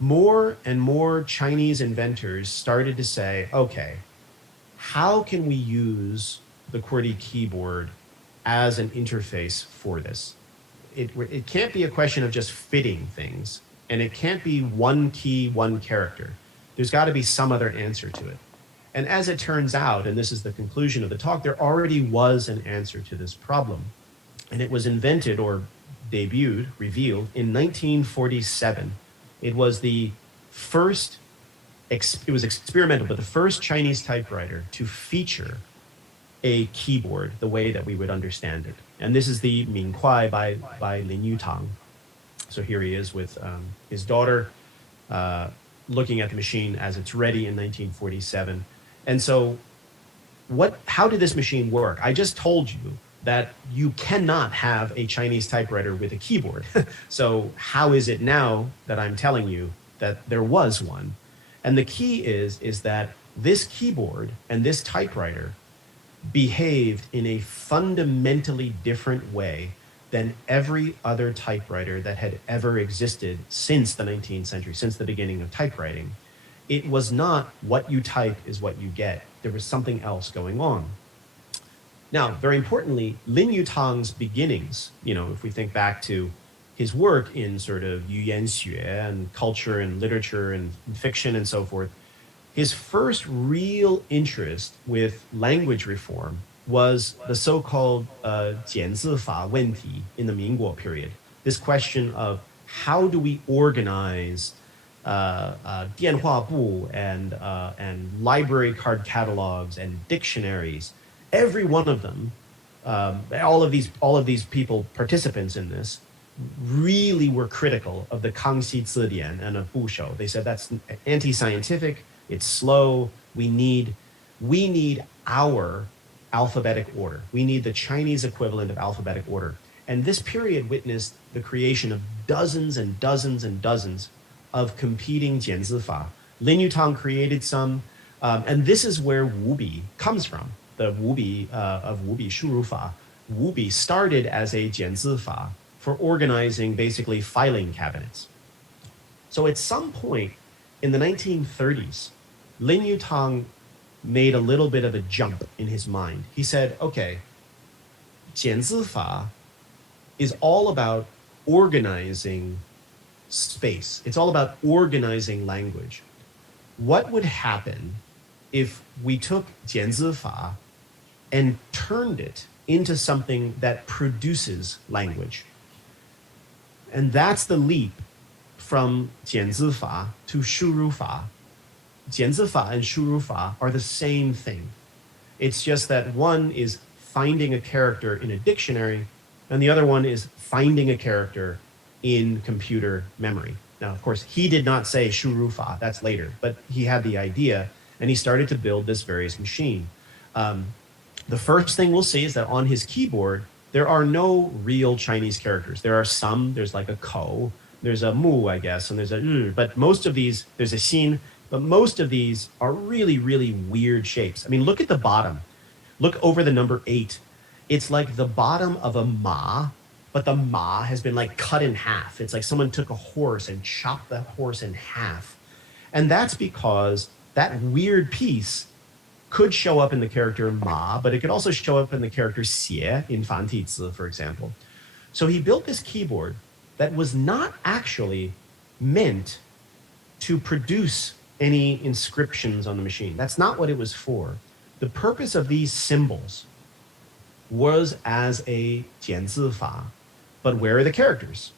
more and more Chinese inventors started to say, okay, how can we use the QWERTY keyboard as an interface for this? It can't be a question of just fitting things, and it can't be one key, one character. There's got to be some other answer to it. And as it turns out, and this is the conclusion of the talk, there already was an answer to this problem. And it was invented or revealed in 1947. It was the first, it was experimental, but the first Chinese typewriter to feature a keyboard the way that we would understand it. And this is the Mingkuai by Lin Yutang. So here he is with his daughter looking at the machine as it's ready in 1947. And so how did this machine work? I just told you that you cannot have a Chinese typewriter with a keyboard. So how is it now that I'm telling you that there was one? And the key is that this keyboard and this typewriter behaved in a fundamentally different way than every other typewriter that had ever existed since the 19th century, since the beginning of typewriting. It was not what you type is what you get. There was something else going on. Now, very importantly, Lin Yutang's beginnings, if we think back to his work in sort of yuyanxue and culture and literature and fiction and so forth, his first real interest with language reform was the so-called 简字法问题 in the 民国 period. This question of how do we organize 电话簿 and library card catalogs and dictionaries. Every one of them, all of these people, participants in this, really were critical of the Kangxi Zidian and of Bushou. They said that's anti-scientific, it's slow, we need our alphabetic order. We need the Chinese equivalent of alphabetic order. And this period witnessed the creation of dozens and dozens and dozens of competing 简字法. Lin Yutang created some, and this is where Wubi comes from. The Wubi of Wubi Shurufa. Wubi started as a 简字法 for organizing basically filing cabinets. So at some point in the 1930s, Lin Yutang made a little bit of a jump in his mind. He said, okay, 简字法 is all about organizing space. It's all about organizing language. What would happen if we took 简字法 and turned it into something that produces language? And that's the leap from 简字法 to 输入法. 简字法 and 输入法 are the same thing. It's just that one is finding a character in a dictionary, and the other one is finding a character in computer memory. Now, of course, he did not say 输入法, that's later, but he had the idea, and he started to build this various machine. The first thing we'll see is that on his keyboard, there are no real Chinese characters. There are some, there's like a ko, there's a mu, I guess, and there's a but most of these, there's a xin, but most of these are really, really weird shapes. I mean, look at the bottom. Look over the number 8. It's like the bottom of a ma, but the ma has been like cut in half. It's like someone took a horse and chopped that horse in half. And that's because that weird piece could show up in the character ma, but it could also show up in the character xie in fantizi, for example. So he built this keyboard that was not actually meant to produce any inscriptions on the machine. That's not what it was for. The purpose of these symbols was as a 简字法. But where are the characters?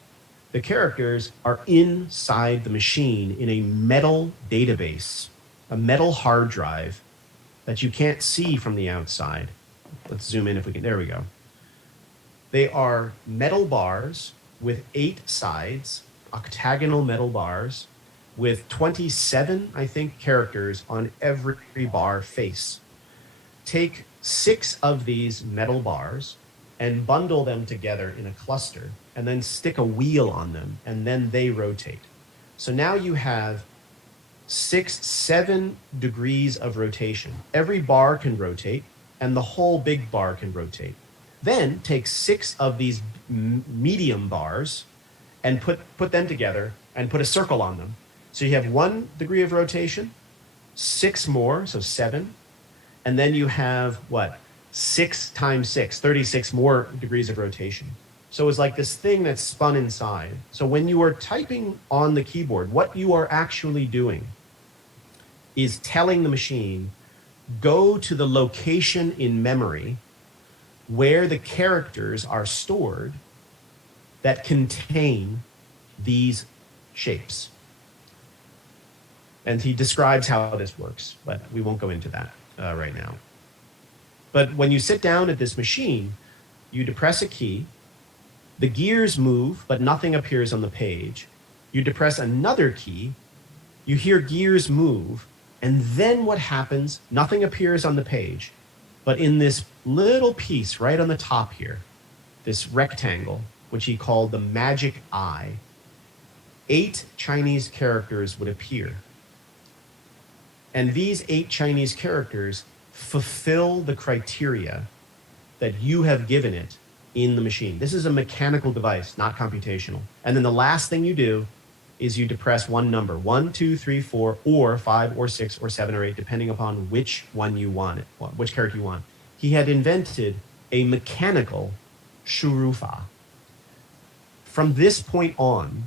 The characters are inside the machine in a metal database, a metal hard drive that you can't see from the outside. Let's zoom in if we can. There we go. They are metal bars with 8 sides, octagonal metal bars with 27, I think, characters on every bar face. Take 6 of these metal bars and bundle them together in a cluster, and then stick a wheel on them, and then they rotate. So now you have 7 degrees of rotation. Every bar can rotate, and the whole big bar can rotate. Then take 6 of these medium bars and put them together and put a circle on them. So you have 1 degree of rotation, 6 more, so 7, and then you have what? 6 times 6, 36 more degrees of rotation. So it's like this thing that's spun inside. So when you are typing on the keyboard, what you are actually doing is telling the machine, go to the location in memory where the characters are stored that contain these shapes. And he describes how this works, but we won't go into that right now. But when you sit down at this machine, you depress a key, the gears move, but nothing appears on the page. You depress another key, you hear gears move, and then what happens? Nothing appears on the page, but in this little piece right on the top here, this rectangle, which he called the magic eye, 8 Chinese characters would appear. And these 8 Chinese characters fulfill the criteria that you have given it in the machine. This is a mechanical device, not computational. And then the last thing you do is you depress one number, 1, 2, 3, 4, or 5, or 6, or 7, or 8, depending upon which one you want, which character you want. He had invented a mechanical 输入法. From this point on,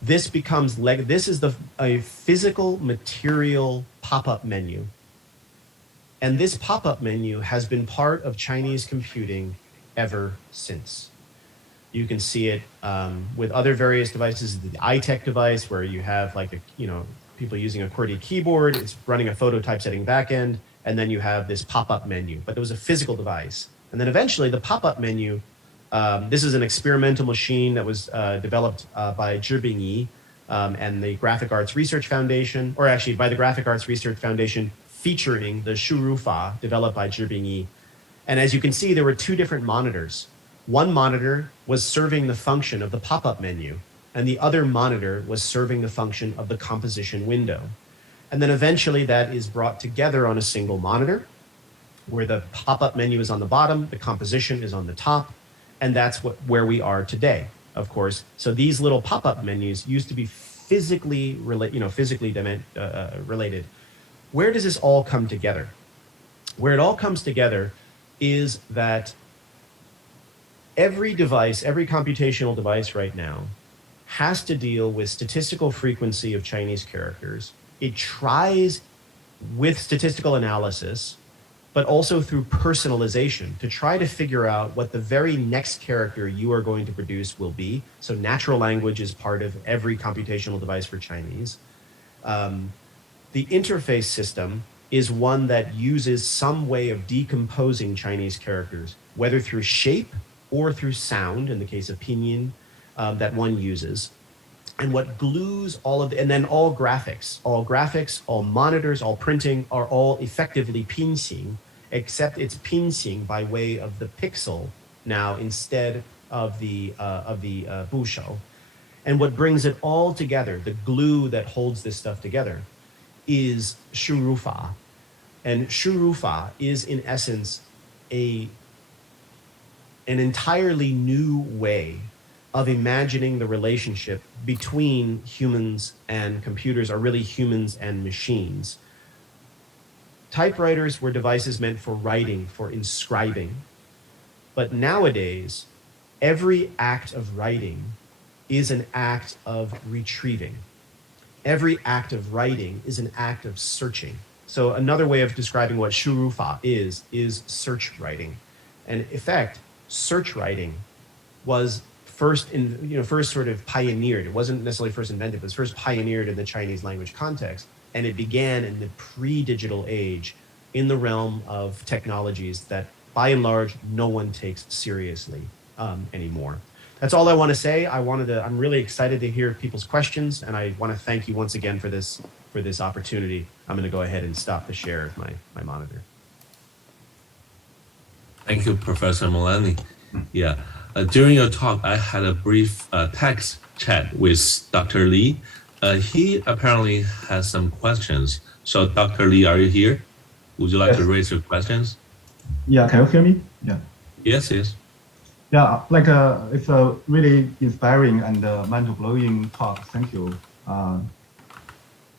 this becomes this is a physical material pop-up menu. And this pop-up menu has been part of Chinese computing ever since. You can see it with other various devices, the iTech device where you have like, people using a QWERTY keyboard, it's running a photo typesetting backend, and then you have this pop-up menu, but it was a physical device. And then eventually the pop-up menu, this is an experimental machine that was developed by Zhi Bingyi and the Graphic Arts Research Foundation, or actually by the Graphic Arts Research Foundation, featuring the Shurufa developed by Zhi Bingyi. And as you can see, there were two different monitors. One monitor was serving the function of the pop-up menu, and the other monitor was serving the function of the composition window. And then eventually that is brought together on a single monitor, where the pop-up menu is on the bottom, the composition is on the top, and that's where we are today, of course. So these little pop-up menus used to be physically related. Where does this all come together? Where it all comes together is that every device, every computational device right now has to deal with statistical frequency of Chinese characters. It tries with statistical analysis, but also through personalization to try to figure out what the very next character you are going to produce will be. So natural language is part of every computational device for Chinese. The interface system is one that uses some way of decomposing Chinese characters, whether through shape or through sound, in the case of pinyin, that one uses. And what glues all of and then all graphics, all monitors, all printing are all effectively pinxing, except it's pinxing by way of the pixel now instead of the bushou. And what brings it all together, the glue that holds this stuff together, is Shurufa. And Shurufa is in essence an entirely new way of imagining the relationship between humans and computers, or really humans and machines. Typewriters were devices meant for writing, for inscribing. But nowadays, every act of writing is an act of retrieving. Every act of writing is an act of searching. So another way of describing what Shurufa is search writing. And in fact, search writing was first sort of pioneered. It wasn't necessarily first invented, but it was first pioneered in the Chinese language context. And it began in the pre-digital age in the realm of technologies that by and large, no one takes seriously anymore. That's all I want to say. I'm really excited to hear people's questions, and I want to thank you once again for this opportunity. I'm going to go ahead and stop the share of my monitor. Thank you, Professor Mulani. Yeah, during your talk, I had a brief text chat with Dr. Li. He apparently has some questions. So, Dr. Li, are you here? Would you like to raise your questions? Yeah, can you hear me? Yeah. Yes. Yeah, it's a really inspiring and mind-blowing talk. Thank you.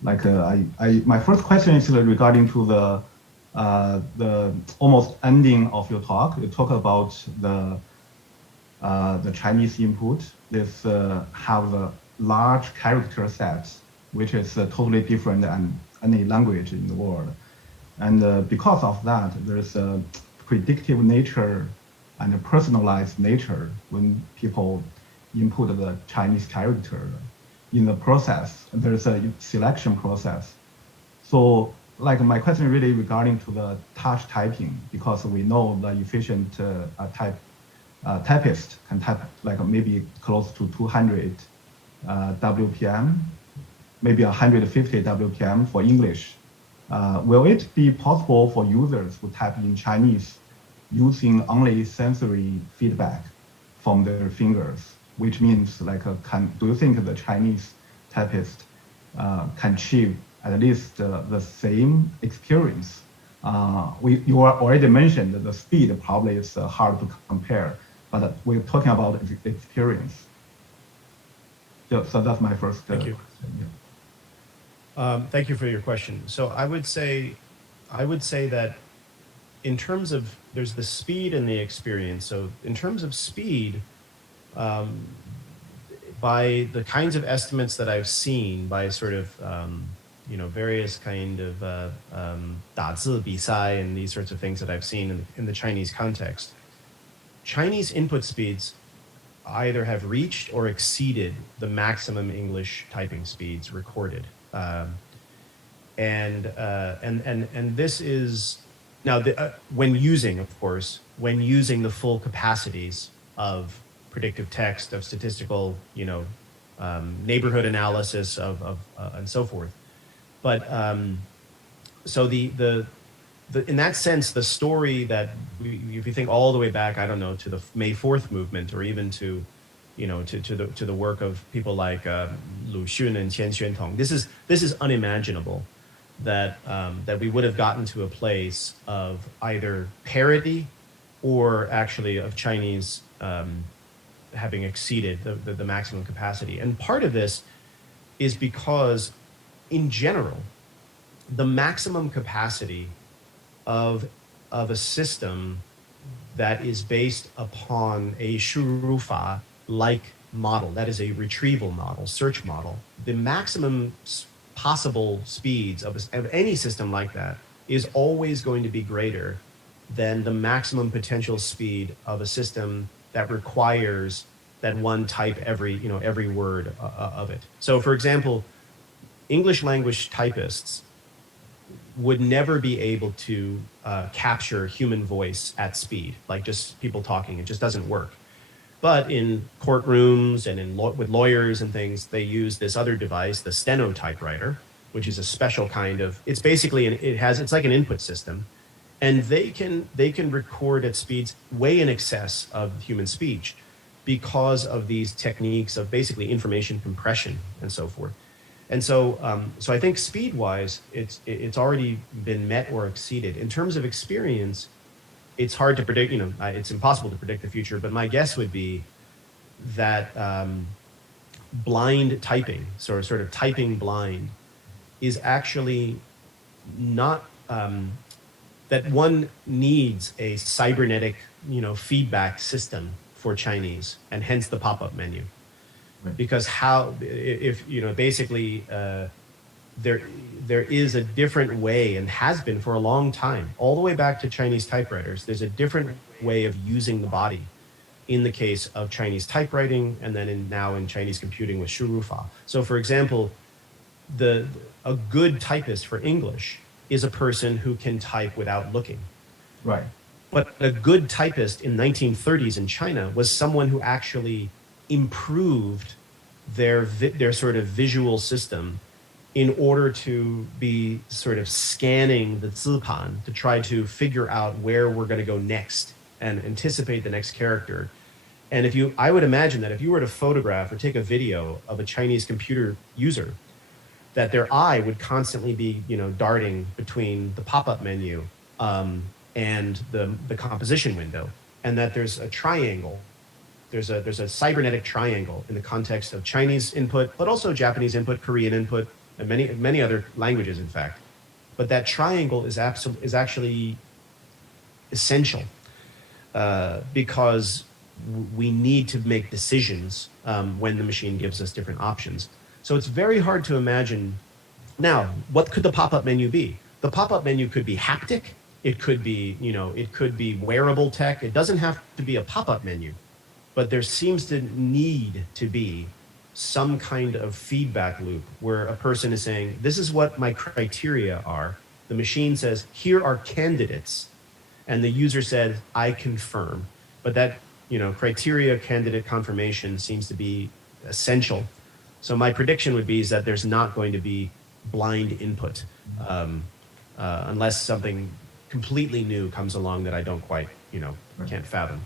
My first question is regarding to the almost ending of your talk. You talk about the Chinese input. This have a large character set, which is totally different than any language in the world. And because of that, there's a predictive nature and a personalized nature when people input the Chinese character. In the process, there's a selection process. So my question really regarding to the touch typing, because we know the efficient typist can type maybe close to 200 WPM, maybe 150 WPM for English. Will it be possible for users who type in Chinese using only sensory feedback from their fingers, which means do you think the Chinese typist can achieve at least the same experience? You already mentioned that the speed probably is hard to compare, but we're talking about experience. So that's my first question. Yeah. Thank you for your question. So I would say that in terms of, there's the speed and the experience. So in terms of speed, by the kinds of estimates that I've seen by sort of various kind of 打字比赛 and these sorts of things that I've seen in the Chinese context, Chinese input speeds either have reached or exceeded the maximum English typing speeds recorded. And this is now when using the full capacities of predictive text, of statistical, neighborhood analysis of and so forth. But so the in that sense, the story that if you think all the way back, I don't know, to the May 4th movement, or even to the work of people like Lu Xun and Qian Xuantong, this is unimaginable that we would have gotten to a place of either parity or actually of Chinese having exceeded the maximum capacity. And part of this is because, in general, the maximum capacity of a system that is based upon a Shurufa-like model, that is a retrieval model, search model, the maximum possible speeds of any system like that is always going to be greater than the maximum potential speed of a system that requires that one type every word of it. So, for example, English language typists would never be able to capture human voice at speed, like just people talking. It just doesn't work. But in courtrooms and with lawyers and things, they use this other device, the steno typewriter, which is a special kind of. It's basically it's like an input system, and they can record at speeds way in excess of human speech because of these techniques of basically information compression and so forth. And so I think speed-wise, it's already been met or exceeded. In terms of experience, it's hard to predict. It's impossible to predict the future. But my guess would be that blind typing, sort of typing blind, is actually not that one needs a cybernetic, feedback system for Chinese, and hence the pop-up menu. Right. Because basically there is a different way, and has been for a long time, all the way back to Chinese typewriters. There's a different way of using the body in the case of Chinese typewriting, and then now in Chinese computing with Shurufa. So, for example, a good typist for English is a person who can type without looking. Right. But a good typist in 1930s in China was someone who actually improved their sort of visual system in order to be sort of scanning the zipan to try to figure out where we're going to go next and anticipate the next character. And I would imagine that if you were to photograph or take a video of a Chinese computer user, that their eye would constantly be, darting between the pop-up menu and the composition window, and that there's a triangle. There's a cybernetic triangle in the context of Chinese input, but also Japanese input, Korean input, and many other languages, in fact. But that triangle is actually essential because we need to make decisions when the machine gives us different options. So it's very hard to imagine. Now, what could the pop-up menu be? The pop-up menu could be haptic. It could be, it could be wearable tech. It doesn't have to be a pop-up menu. But there seems to need to be some kind of feedback loop where a person is saying, this is what my criteria are. The machine says, here are candidates. And the user said, I confirm. But that, criteria candidate confirmation seems to be essential. So my prediction would be is that there's not going to be blind input unless something completely new comes along that I don't quite, can't fathom.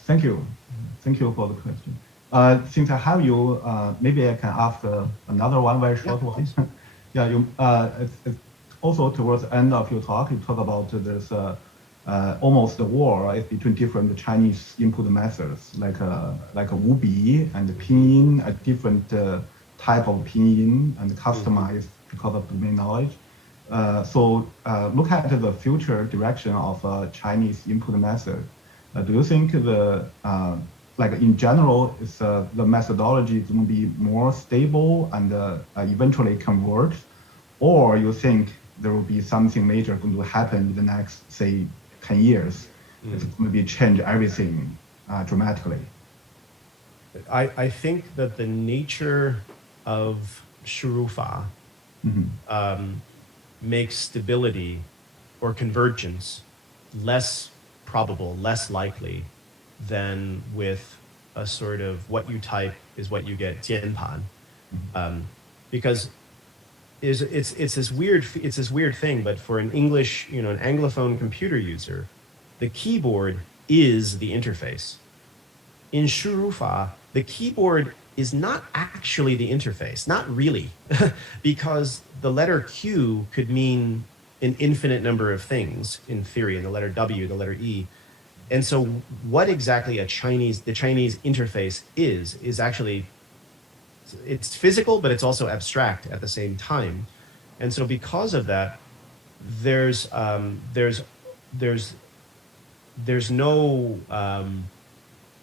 Thank you. Thank you for the question. Since I have you, maybe I can ask another one, very short one. Yeah, it's also towards the end of your talk, you talk about there's almost a war between different Chinese input methods, like a Wubi and Pinyin, a different type of Pinyin and customized because of domain knowledge. So look at the future direction of Chinese input method. Do you think the like in general, it's the methodology is going to be more stable and eventually converge, or you think there will be something major going to happen in the next, say, 10 years? It's going to be change everything dramatically. I think that the nature of Shurufa makes stability or convergence less probable, less likely than with a sort of what you type is what you get, jianpan, because it's this weird thing. But for an English, an Anglophone computer user, the keyboard is the interface. In Shurufa, the keyboard is not actually the interface, not really, because the letter Q could mean an infinite number of things in theory, and the letter W, the letter E. And so what exactly the Chinese interface is actually, it's physical, but it's also abstract at the same time. And so because of that, there's no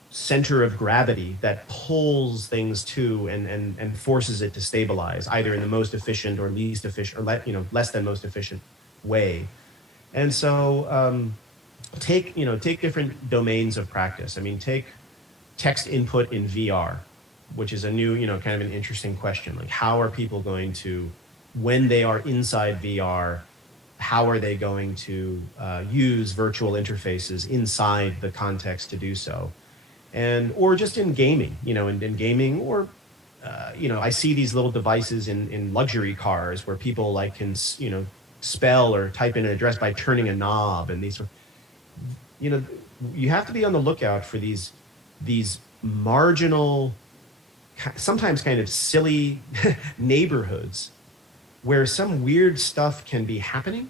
center of gravity that pulls things to and forces it to stabilize either in the most efficient or least efficient or less than most efficient way. And so take different domains of practice. I mean, take text input in VR, which is a new, kind of an interesting question. Like, how are people going to, when they are inside VR, how are they going to use virtual interfaces inside the context to do so? Or just in gaming, in gaming, or I see these little devices in luxury cars where people can spell or type in an address by turning a knob, and these, you have to be on the lookout for these marginal, sometimes kind of silly neighborhoods where some weird stuff can be happening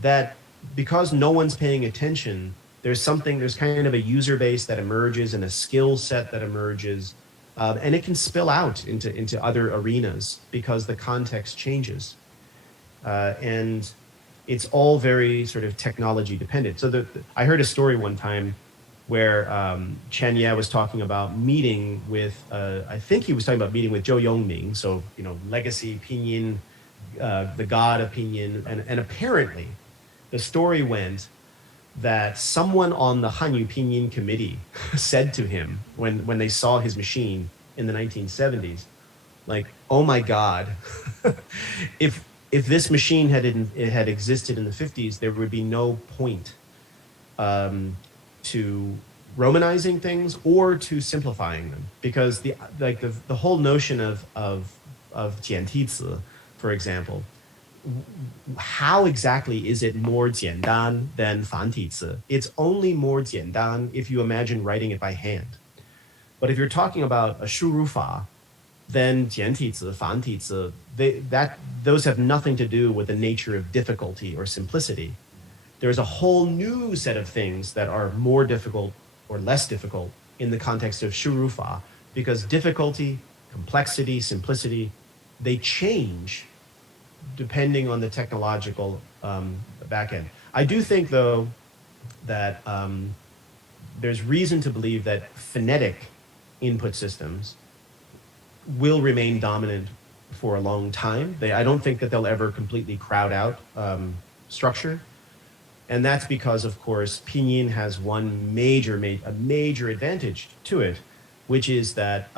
that, because no one's paying attention, there's kind of a user base that emerges and a skill set that emerges, and it can spill out into other arenas because the context changes. And it's all very sort of technology dependent. So I heard a story one time where Chen Ye was talking about meeting with, I think he was talking about meeting with Zhou Yongming, so, legacy pinyin, the god of pinyin, and apparently the story went that someone on the Hanyu Pinyin committee said to him when they saw his machine in the 1970s, like, oh my God, if this machine had existed in the 50s, there would be no point to Romanizing things or to simplifying them, because the whole notion of jiantizi, for example, how exactly is it more jiandan than fantizi? It's only more jiandan if you imagine writing it by hand. But if you're talking about a shurufa, then jiantizi, fantizi, those have nothing to do with the nature of difficulty or simplicity. There's a whole new set of things that are more difficult or less difficult in the context of shurufa, because difficulty, complexity, simplicity, they change depending on the technological back end. I do think, though, that there's reason to believe that phonetic input systems will remain dominant for a long time. I don't think that they'll ever completely crowd out structure. And that's because, of course, pinyin has one major advantage to it, which is that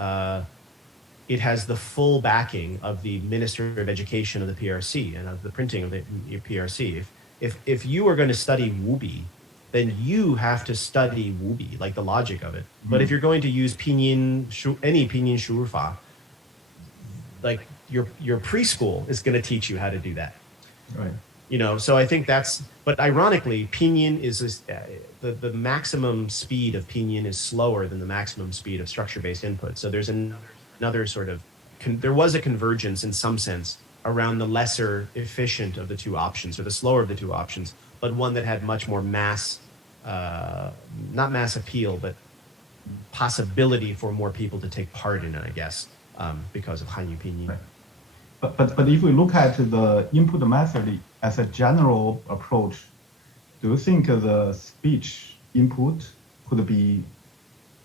it has the full backing of the Minister of Education of the PRC and of the printing of the PRC. If you are going to study Wubi, then you have to study Wubi, like the logic of it. But if you're going to use pinyin, any pinyin shurufa, like your preschool is going to teach you how to do that. Right. So I think but ironically, pinyin is the maximum speed of pinyin is slower than the maximum speed of structure-based input. So there's another sort of, there was a convergence in some sense around the lesser efficient of the two options, or the slower of the two options, but one that had much more not mass appeal, but possibility for more people to take part in it, I guess, because of Hanyu Pinyin. Right. But if we look at the input method as a general approach, do you think the speech input could be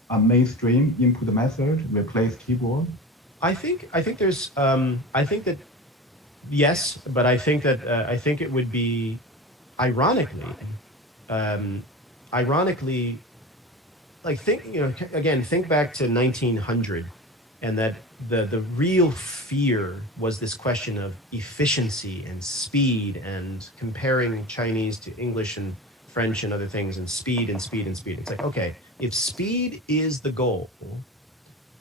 a mainstream input method replace keyboard? I think there's I think that yes, but I think it would be ironically like think back to 1900 and that the real fear was this question of efficiency and speed and comparing Chinese to English and French and other things and speed and speed and speed. It's like, okay, if speed is the goal,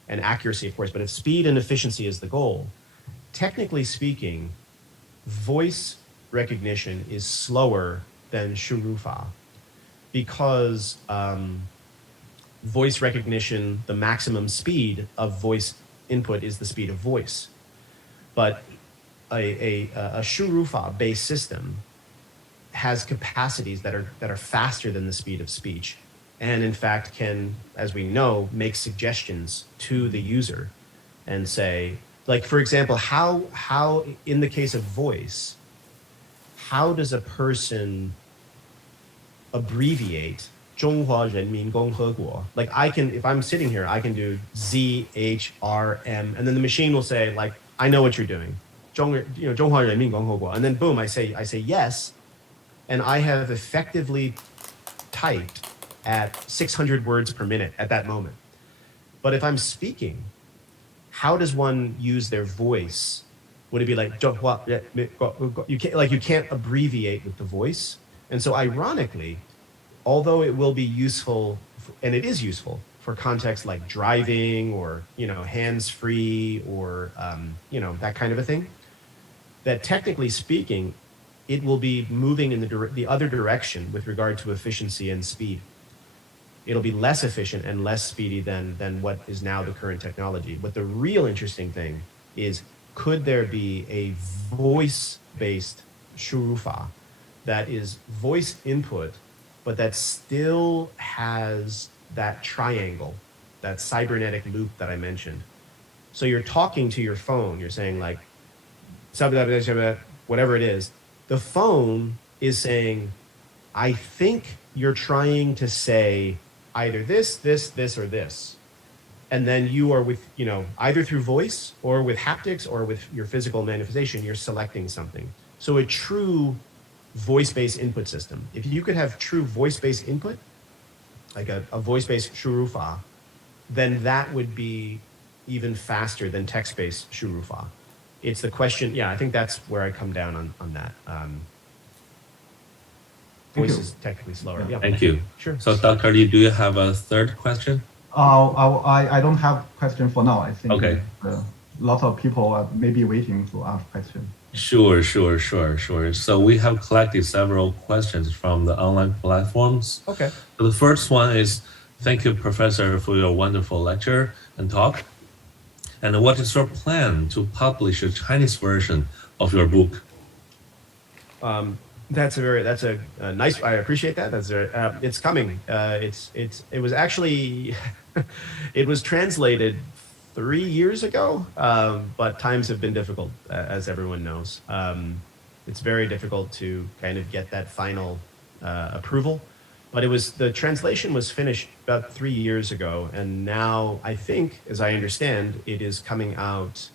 and accuracy, of course, but if speed and efficiency is the goal, technically speaking, voice recognition is slower than 输入法 because voice recognition, the maximum speed of voice input is the speed of voice. But a 输入法 based system has capacities that are faster than the speed of speech, and in fact can, as we know, make suggestions to the user and say, like, for example, how in the case of voice, how does a person abbreviate 中华人民共和国? Like I can, if I'm sitting here, I can do ZHRM, and then the machine will say, like, I know what you're doing. 中华人民共和国. And then boom, I say yes, and I have effectively typed at 600 words per minute at that moment. But if I'm speaking, how does one use their voice? Would it be like, you can't abbreviate with the voice? And so ironically, although it will be useful, and it is useful for contexts like driving or, hands-free or, that kind of a thing, that technically speaking, it will be moving in the other direction with regard to efficiency and speed. It'll be less efficient and less speedy than what is now the current technology. But the real interesting thing is, could there be a voice-based 输入法 that is voice input, but that still has that triangle, that cybernetic loop that I mentioned? So you're talking to your phone, you're saying like, whatever it is. The phone is saying, I think you're trying to say either this, or this. And then you are with, either through voice or with haptics or with your physical manifestation, you're selecting something. So a true voice-based input system, if you could have true voice-based input, like a voice-based 输入法, then that would be even faster than text-based 输入法. It's the question, I think that's where I come down on that. Voice is technically slower. Yeah. Thank you. Sure. So Dr. Li, do you have a third question? I don't have question for now. I think okay. Lots of people are maybe waiting to ask questions. Sure. So we have collected several questions from the online platforms. Okay. So the first one is, thank you, Professor, for your wonderful lecture and talk. And what is your plan to publish a Chinese version of your book? That's a nice. I appreciate that. It's coming. It was actually, it was translated 3 years ago, but times have been difficult, as everyone knows. It's very difficult to kind of get that final approval. But the translation was finished about 3 years ago, and now I think, as I understand, it is coming out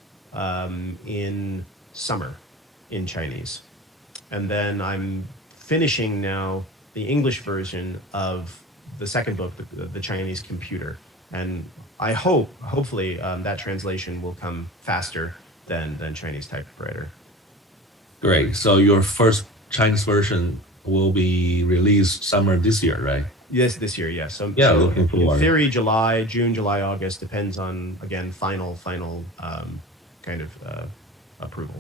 in summer in Chinese. And then I'm finishing now the English version of the second book, the Chinese Computer. And I hopefully that translation will come faster than Chinese typewriter. Great. So your first Chinese version will be released summer this year, right? Yes, this year, yes. So, looking forward. In theory, June, July, August, depends on, again, final kind of approval.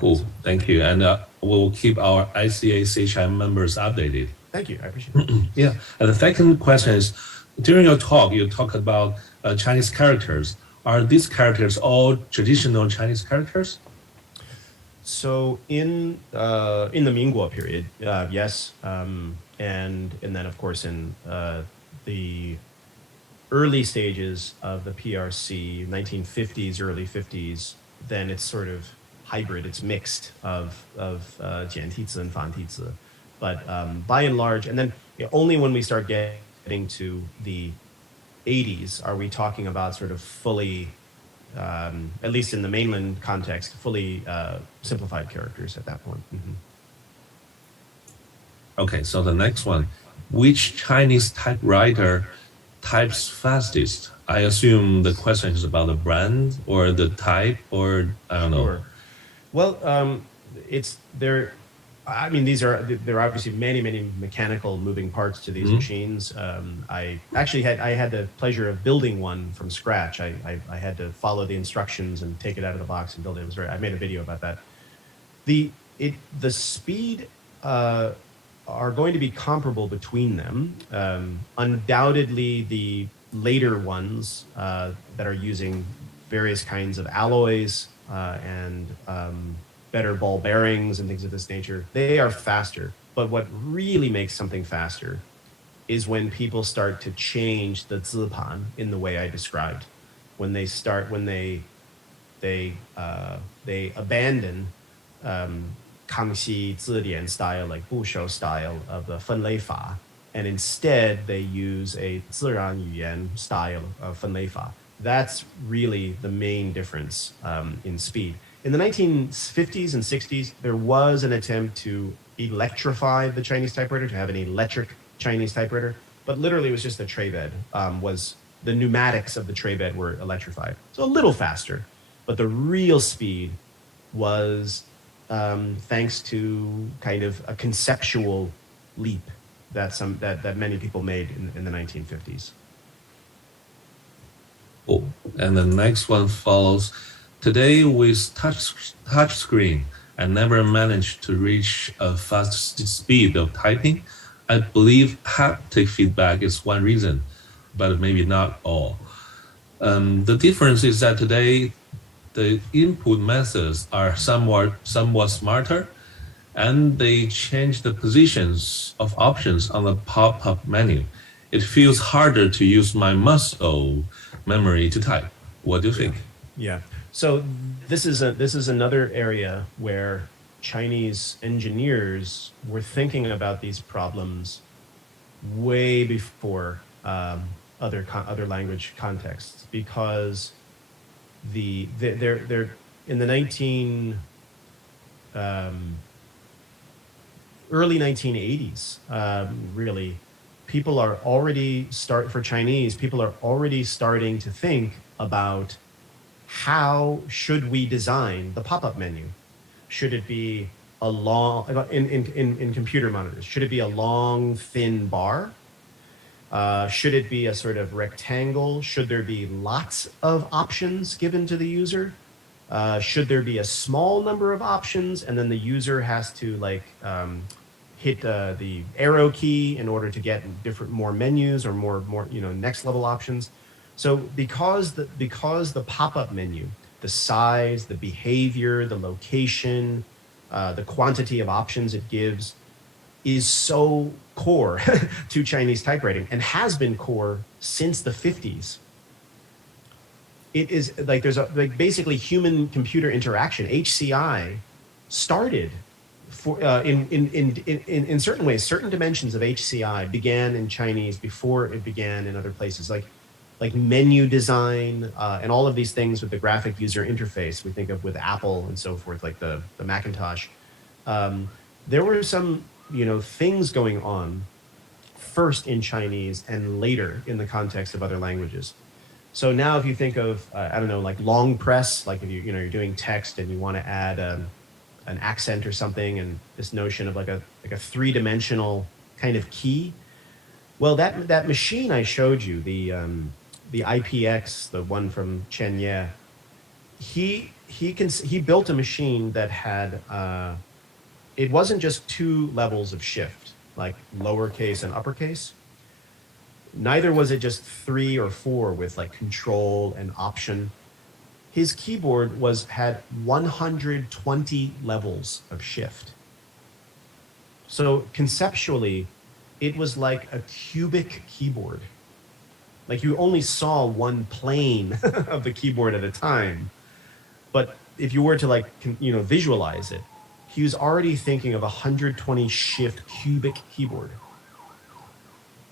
Cool, thank you. And we'll keep our ICA-CHI members updated. Thank you, I appreciate it. Yeah, and the second question is, during your talk, you talked about Chinese characters. Are these characters all traditional Chinese characters? So in the Mingguo period, yes, and then of course in the early stages of the PRC, 1950s, early 50s, then it's sort of hybrid. It's mixed of 简体字 and 繁体字, but by and large, and then only when we start getting to the 80s are we talking about sort of fully, at least in the mainland context, fully simplified characters at that point? Mm-hmm. Okay, so the next one, which Chinese typewriter types fastest? I assume the question is about the brand or the type, or I don't know. Sure. Well, it's there. I mean, there are obviously many mechanical moving parts to these machines. I actually had the pleasure of building one from scratch. I had to follow the instructions and take it out of the box and build it. I made a video about that. The speed are going to be comparable between them. Undoubtedly, the later ones that are using various kinds of alloys and better ball bearings and things of this nature, they are faster. But what really makes something faster is when people start to change the zipan in the way I described. When they abandon Kangxi Zilian style, like Bushou style of the 分类法, and instead they use a 自然语言 style of 分类法. That's really the main difference in speed. In the 1950s and 60s, there was an attempt to electrify the Chinese typewriter, to have an electric Chinese typewriter, but literally it was just the tray bed. The pneumatics of the tray bed were electrified. So a little faster, but the real speed was thanks to kind of a conceptual leap that many people made in the 1950s. Oh, and the next one follows. Today with touch screen, I never managed to reach a fast speed of typing. I believe haptic feedback is one reason, but maybe not all. The difference is that today the input methods are somewhat smarter, and they change the positions of options on the pop-up menu. It feels harder to use my muscle memory to type. What do you think? Yeah. So this is another area where Chinese engineers were thinking about these problems way before other language contexts, because they're in the early 1980s, really, people are already starting to think about how should we design the pop-up menu. Should it be a long, in computer monitors, should it be a long, thin bar? Should it be a sort of rectangle? Should there be lots of options given to the user? Should there be a small number of options and then the user has to hit the arrow key in order to get more menus or more next level options? So because the pop-up menu, the size, the behavior, the location, the quantity of options it gives is so core to Chinese typewriting and has been core since the 50s. It is like there's basically human computer interaction. HCI started in certain ways. Certain dimensions of HCI began in Chinese before it began in other places, like menu design and all of these things with the graphic user interface we think of with Apple and so forth, like the Macintosh. There were some things going on first in Chinese and later in the context of other languages. So now if you think of like long press, like if you're doing text and you want to add an accent or something, and this notion of like a three-dimensional kind of key. Well, that machine I showed you, the IPX, the one from Chen Ye, he built a machine that had it wasn't just two levels of shift, like lowercase and uppercase. Neither was it just 3 or 4 with like control and option. His keyboard had 120 levels of shift. So conceptually, it was like a cubic keyboard. Like you only saw one plane of the keyboard at a time. But if you were to visualize it, he was already thinking of a 120 shift cubic keyboard.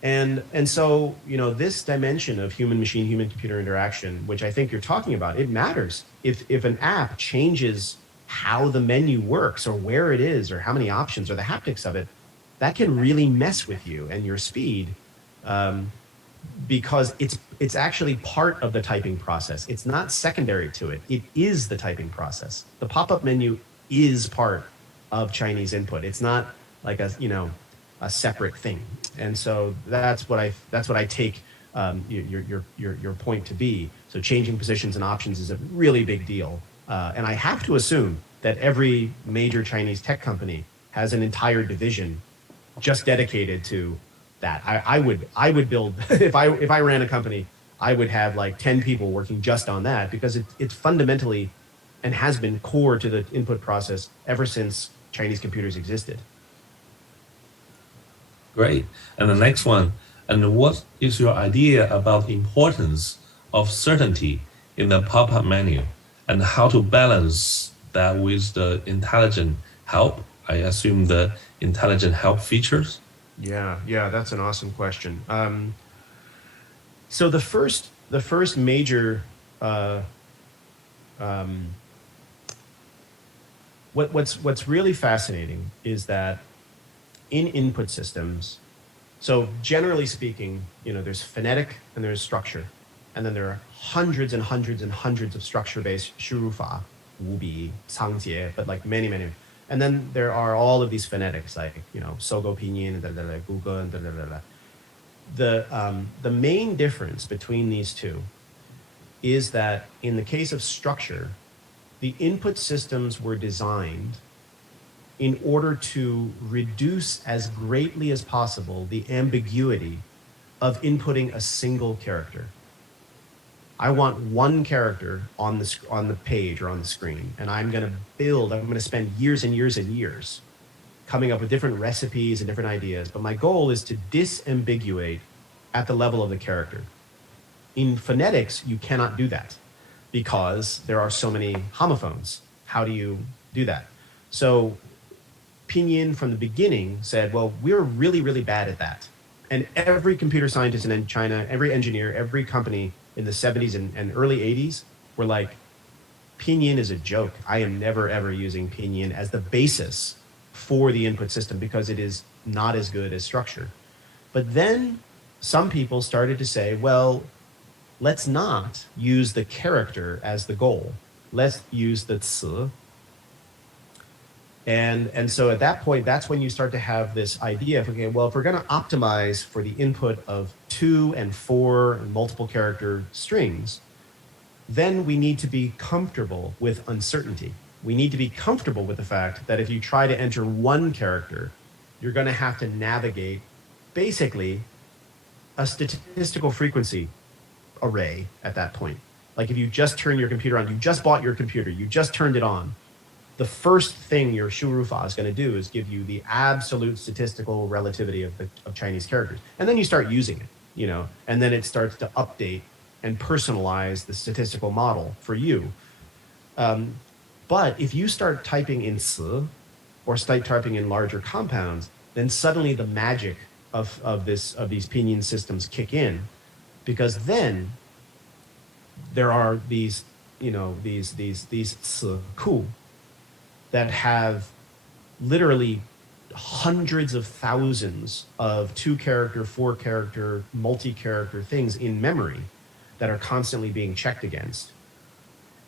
And so, this dimension of human machine, human computer interaction, which I think you're talking about, it matters. If an app changes how the menu works or where it is or how many options or the haptics of it, that can really mess with you and your speed, because it's actually part of the typing process. It's not secondary to it. It is the typing process. The pop-up menu is part of Chinese input. It's not like a separate thing. And so that's what I take your point to be. So changing positions and options is a really big deal. And I have to assume that every major Chinese tech company has an entire division just dedicated to that. I would build, if I ran a company, I would have like 10 people working just on that, because it's fundamentally and has been core to the input process ever since Chinese computers existed. Great. And the next one, and what is your idea about the importance of certainty in the pop-up menu, and how to balance that with the intelligent help? I assume the intelligent help features. Yeah, that's an awesome question. So the first major what's really fascinating is that in input systems, so generally speaking, there's phonetic and there's structure, and then there are hundreds and hundreds and hundreds of structure-based 输入法, 五笔, 仓颉, but like many. And then there are all of these phonetics, like, Sogo Pinyin, Google, and The main difference between these two is that in the case of structure, the input systems were designed in order to reduce as greatly as possible the ambiguity of inputting a single character. I want one character on the page or on the screen, and I'm going to spend years and years and years coming up with different recipes and different ideas. But my goal is to disambiguate at the level of the character. In phonetics, you cannot do that because there are so many homophones. How do you do that? So Pinyin from the beginning said, well, we're really, really bad at that. And every computer scientist in China, every engineer, every company in the 70s and early 80s were like, Pinyin is a joke. I am never, ever using Pinyin as the basis for the input system because it is not as good as structure. But then some people started to say, well, let's not use the character as the goal. Let's use the 词. And so at that point, that's when you start to have this idea of, okay, well, if we're going to optimize for the input of 2 and 4 and multiple character strings, then we need to be comfortable with uncertainty. We need to be comfortable with the fact that if you try to enter one character, you're going to have to navigate basically a statistical frequency array at that point. Like if you just turn your computer on, you just bought your computer, you just turned it on, the first thing your 输入法 is going to do is give you the absolute statistical relativity of Chinese characters. And then you start using it, and then it starts to update and personalize the statistical model for you. But if you start typing in 词 or start typing in larger compounds, then suddenly the magic of these pinyin systems kick in, because then there are these 词库 that have literally hundreds of thousands of 2-character, 4-character, multi-character things in memory that are constantly being checked against.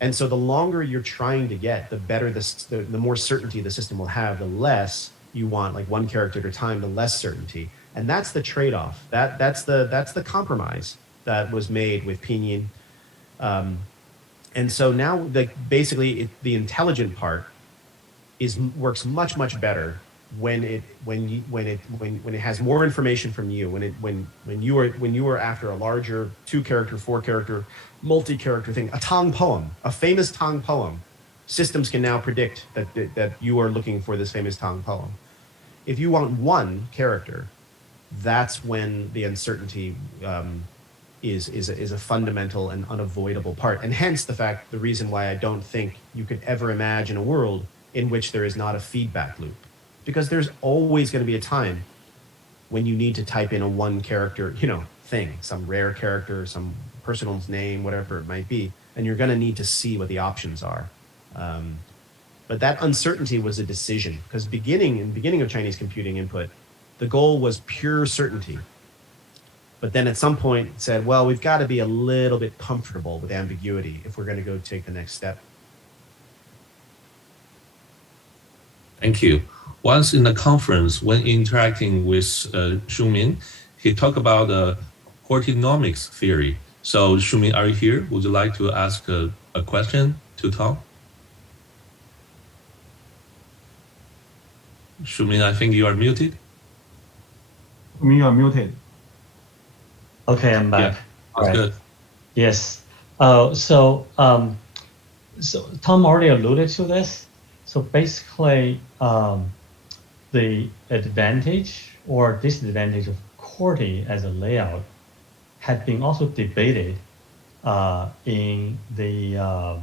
And so the longer you're trying to get, the better the more certainty the system will have, the less you want, like one character at a time, the less certainty. And that's the trade-off. That's the compromise that was made with Pinyin. And so now basically the intelligent part works much better when it has more information from you, when you are after a larger 2-character, 4-character, multi-character thing, a Tang poem, a famous Tang poem. Systems can now predict that you are looking for this famous Tang poem. If you want one character, that's when the uncertainty is a fundamental and unavoidable part, and hence the reason why I don't think you could ever imagine a world in which there is not a feedback loop, because there's always going to be a time when you need to type in a one character, you know, thing, some rare character, some person's name, whatever it might be, and you're going to need to see what the options are. But that uncertainty was a decision, because in the beginning of Chinese computing input, the goal was pure certainty. But then at some point it said, well, we've got to be a little bit comfortable with ambiguity if we're going to go take the next step. Thank you. Once in the conference, when interacting with Shumin, he talked about the quartinomics theory. So Shumin, are you here? Would you like to ask a question to Tom? Shumin, I think you are muted. You are muted. Okay, I'm back. Yeah, that's Right. good. Yes. So Tom already alluded to this. So basically, the advantage or disadvantage of QWERTY as a layout had been also debated in the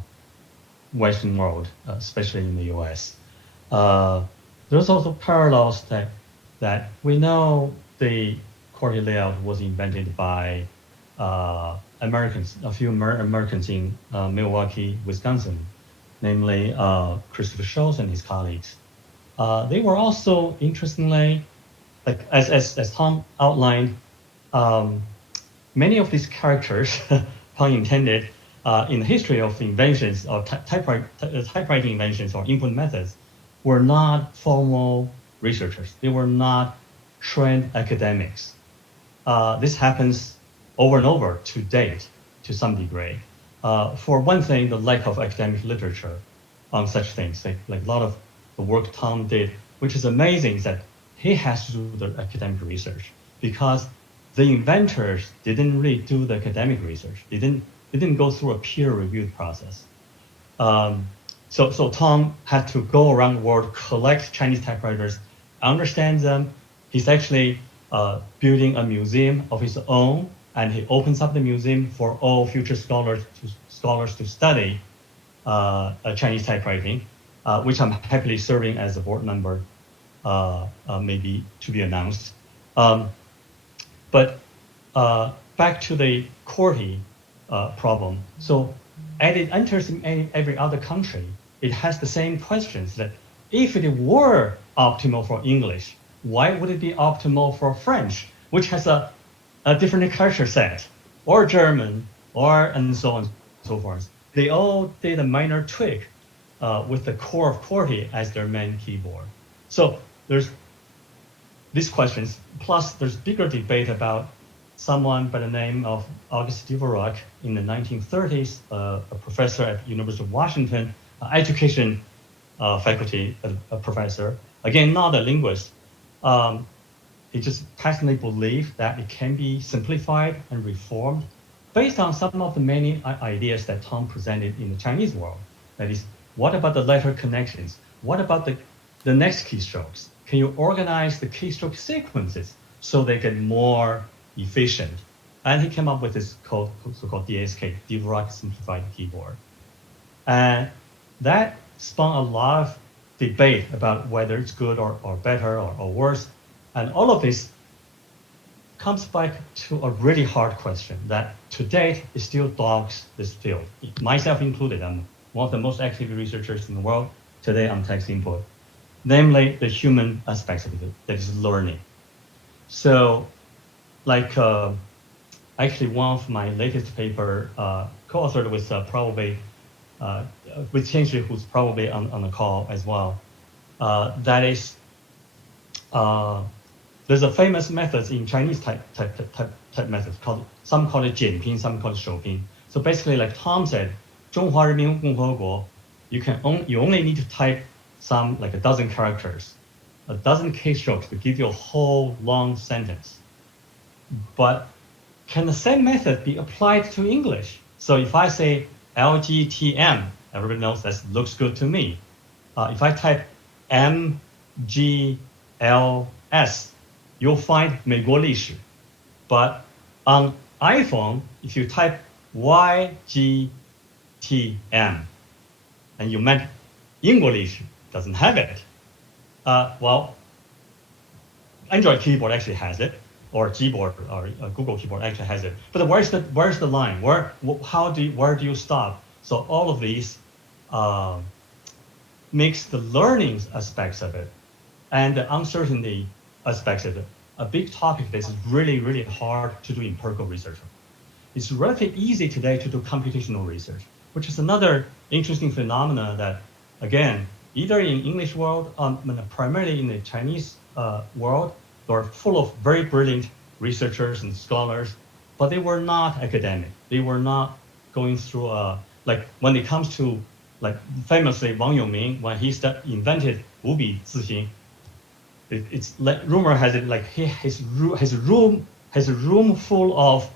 Western world, especially in the US. There's also parallels that we know the QWERTY layout was invented by Americans, a few Americans in Milwaukee, Wisconsin, namely Christopher Schultz and his colleagues. They were also, interestingly, like as Tom outlined, many of these characters, pun intended, in the history of inventions or typewriting inventions or input methods, were not formal researchers. They were not trained academics. This happens over and over to date, to some degree. For one thing, the lack of academic literature on such things, like a lot of the work Tom did, which is amazing, is that he has to do the academic research because the inventors didn't really do the academic research. They didn't go through a peer-reviewed process. So Tom had to go around the world, collect Chinese typewriters, understand them. He's actually building a museum of his own, and he opens up the museum for all future scholars to study Chinese typewriting, which I'm happily serving as a board member, maybe to be announced. But back to the QWERTY problem. So as it enters in every other country, it has the same questions that if it were optimal for English, why would it be optimal for French, which has a different culture set, or German, and so on and so forth. They all did a minor tweak with the core of QWERTY as their main keyboard. So there's these questions, plus there's bigger debate about someone by the name of August Dvorak in the 1930s, a professor at University of Washington, education faculty professor, again, not a linguist. He just passionately believed that it can be simplified and reformed based on some of the many ideas that Tom presented in the Chinese world. That is, what about the letter connections? What about the next keystrokes? Can you organize the keystroke sequences so they get more efficient? And he came up with this so-called DSK, Dvorak Simplified Keyboard. And that spawned a lot of debate about whether it's good or better or worse. And all of this comes back to a really hard question that to date it still dogs this field, myself included. I'm one of the most active researchers in the world. Today I'm text input, namely the human aspects of it, that is learning. So like actually one of my latest paper co-authored with probably with Qianxi, who's probably on the call as well. That is, there's a famous method in Chinese type methods some call it 简拼, some call it 手拼. So basically, like Tom said, 中华人民共和国, you only need to type some like a dozen characters, a dozen keystrokes to give you a whole long sentence. But can the same method be applied to English? So if I say LGTM, everybody knows that looks good to me. If I type MGLS, you'll find 美国历史. But on iPhone, if you type YGTM and you meant 英国历史, doesn't have it. Well, Android keyboard actually has it, or Gboard or Google keyboard actually has it. But where's the line? Where do you stop? So all of these makes the learning aspects of it and the uncertainty aspects of it a big topic that is really, really hard to do empirical research on. It's relatively easy today to do computational research, which is another interesting phenomena that, again, either in English world, primarily in the Chinese world, they are full of very brilliant researchers and scholars, but they were not academic. They were not going through like when it comes to, like famously Wang Yongming, when he invented 五笔字形, it's like rumor has it like his room full of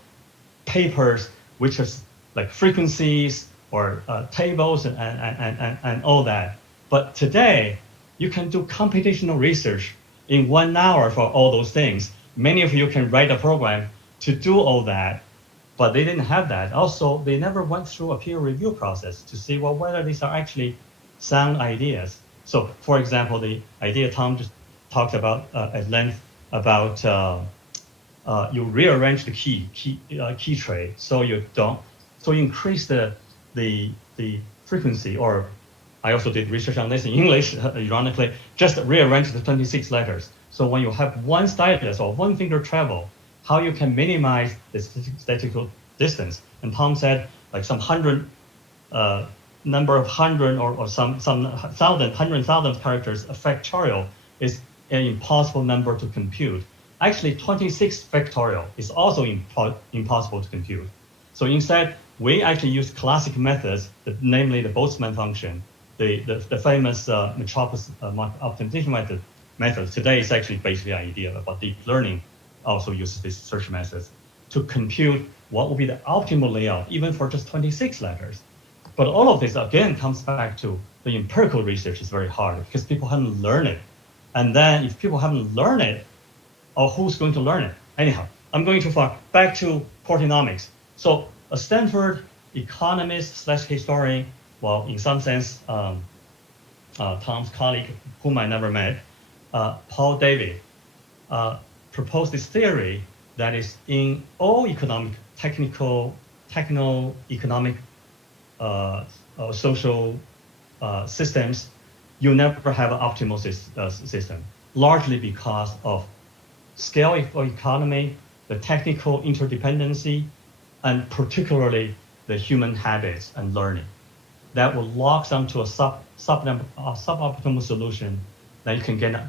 papers which is like frequencies or tables and all that. But today you can do computational research in 1 hour for all those things. Many of you can write a program to do all that, but they didn't have that. Also, they never went through a peer review process to see well whether these are actually sound ideas. So, for example, the idea Tom just talked about at length about you rearrange the key tray so you increase the frequency. Or I also did research on this in English, ironically, just rearrange the 26 letters. So when you have one stylus or one finger travel, how you can minimize the statistical distance. And Tom said like some number of hundred or some thousand, 100,000 characters factorial is an impossible number to compute. Actually, 26 factorial is also impossible to compute. So instead, we actually use classic methods, namely the Boltzmann function, the famous Metropolis optimization method. Today is actually basically an idea about deep learning also uses these search methods to compute what would be the optimal layout, even for just 26 letters. But all of this, again, comes back to the empirical research is very hard because people haven't learned it. And then if people haven't learned it, or who's going to learn it? Anyhow, I'm going too far. Back to Portinomics. So a Stanford economist / historian, well, in some sense, Tom's colleague, whom I never met, Paul David, proposed this theory that is in all techno-economic social systems, you never have an optimal system, largely because of scale of economy, the technical interdependency, and particularly the human habits and learning. That will lock them to a suboptimal solution that you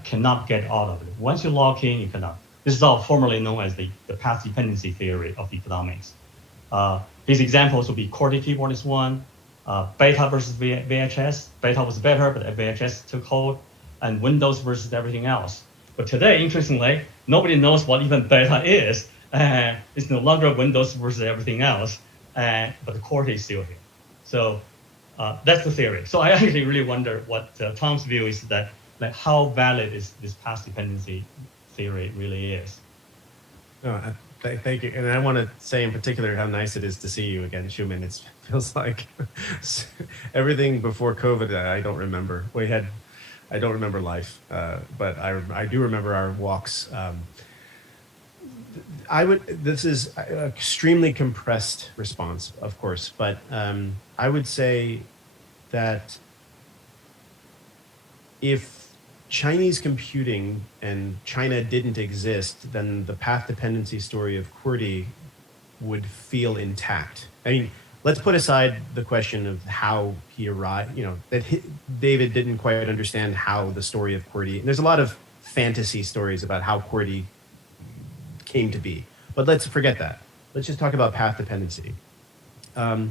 cannot get out of it. Once you lock in, you cannot. This is all formerly known as the path dependency theory of economics. These examples will be QWERTY keyboard is one, Beta versus VHS. Beta was better, but VHS took hold, and Windows versus everything else. But today, interestingly, nobody knows what even Beta is. It's no longer Windows versus everything else, but the QWERTY is still here. So that's the theory. So I actually really wonder what Tom's view is that, like, how valid is this path dependency theory really is. Thank you. And I want to say in particular how nice it is to see you again, Schumann. It feels like everything before COVID, I don't remember. I don't remember life, but I do remember our walks. This is an extremely compressed response, of course, but I would say that if Chinese computing and China didn't exist, then the path dependency story of QWERTY would feel intact. I mean, let's put aside the question of how he arrived, David didn't quite understand how the story of QWERTY, and there's a lot of fantasy stories about how QWERTY came to be, but let's forget that. Let's just talk about path dependency. But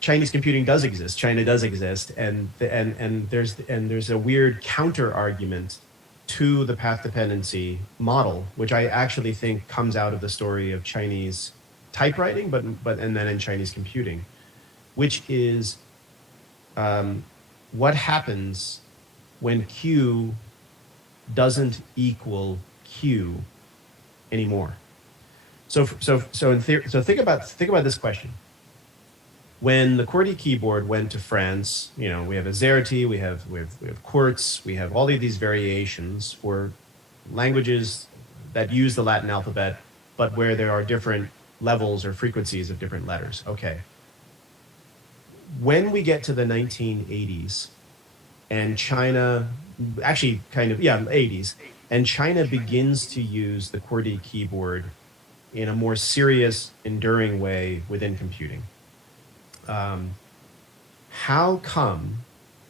Chinese computing does exist. China does exist, and there's a weird counter argument to the path dependency model, which I actually think comes out of the story of Chinese typewriting, and then in Chinese computing, which is what happens when Q doesn't equal Q anymore. So think about this question. when the QWERTY keyboard went to France, we have AZERTY, we have QWERTZ, we have all of these variations for languages that use the Latin alphabet, but where there are different levels or frequencies of different letters. Okay. When we get to the 1980s, and China, actually 80s, and China begins to use the QWERTY keyboard in a more serious, enduring way within computing. How come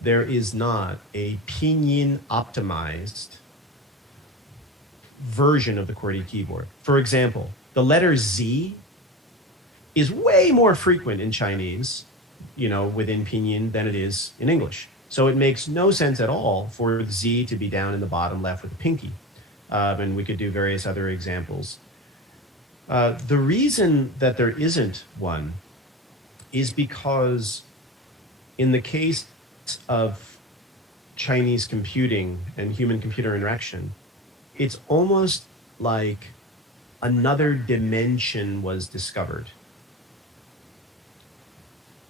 there is not a pinyin optimized version of the QWERTY keyboard? For example, the letter Z is way more frequent in Chinese, within pinyin than it is in English. So it makes no sense at all for Z to be down in the bottom left with the pinky. And we could do various other examples. The reason that there isn't one is because in the case of Chinese computing and human-computer interaction, it's almost like another dimension was discovered.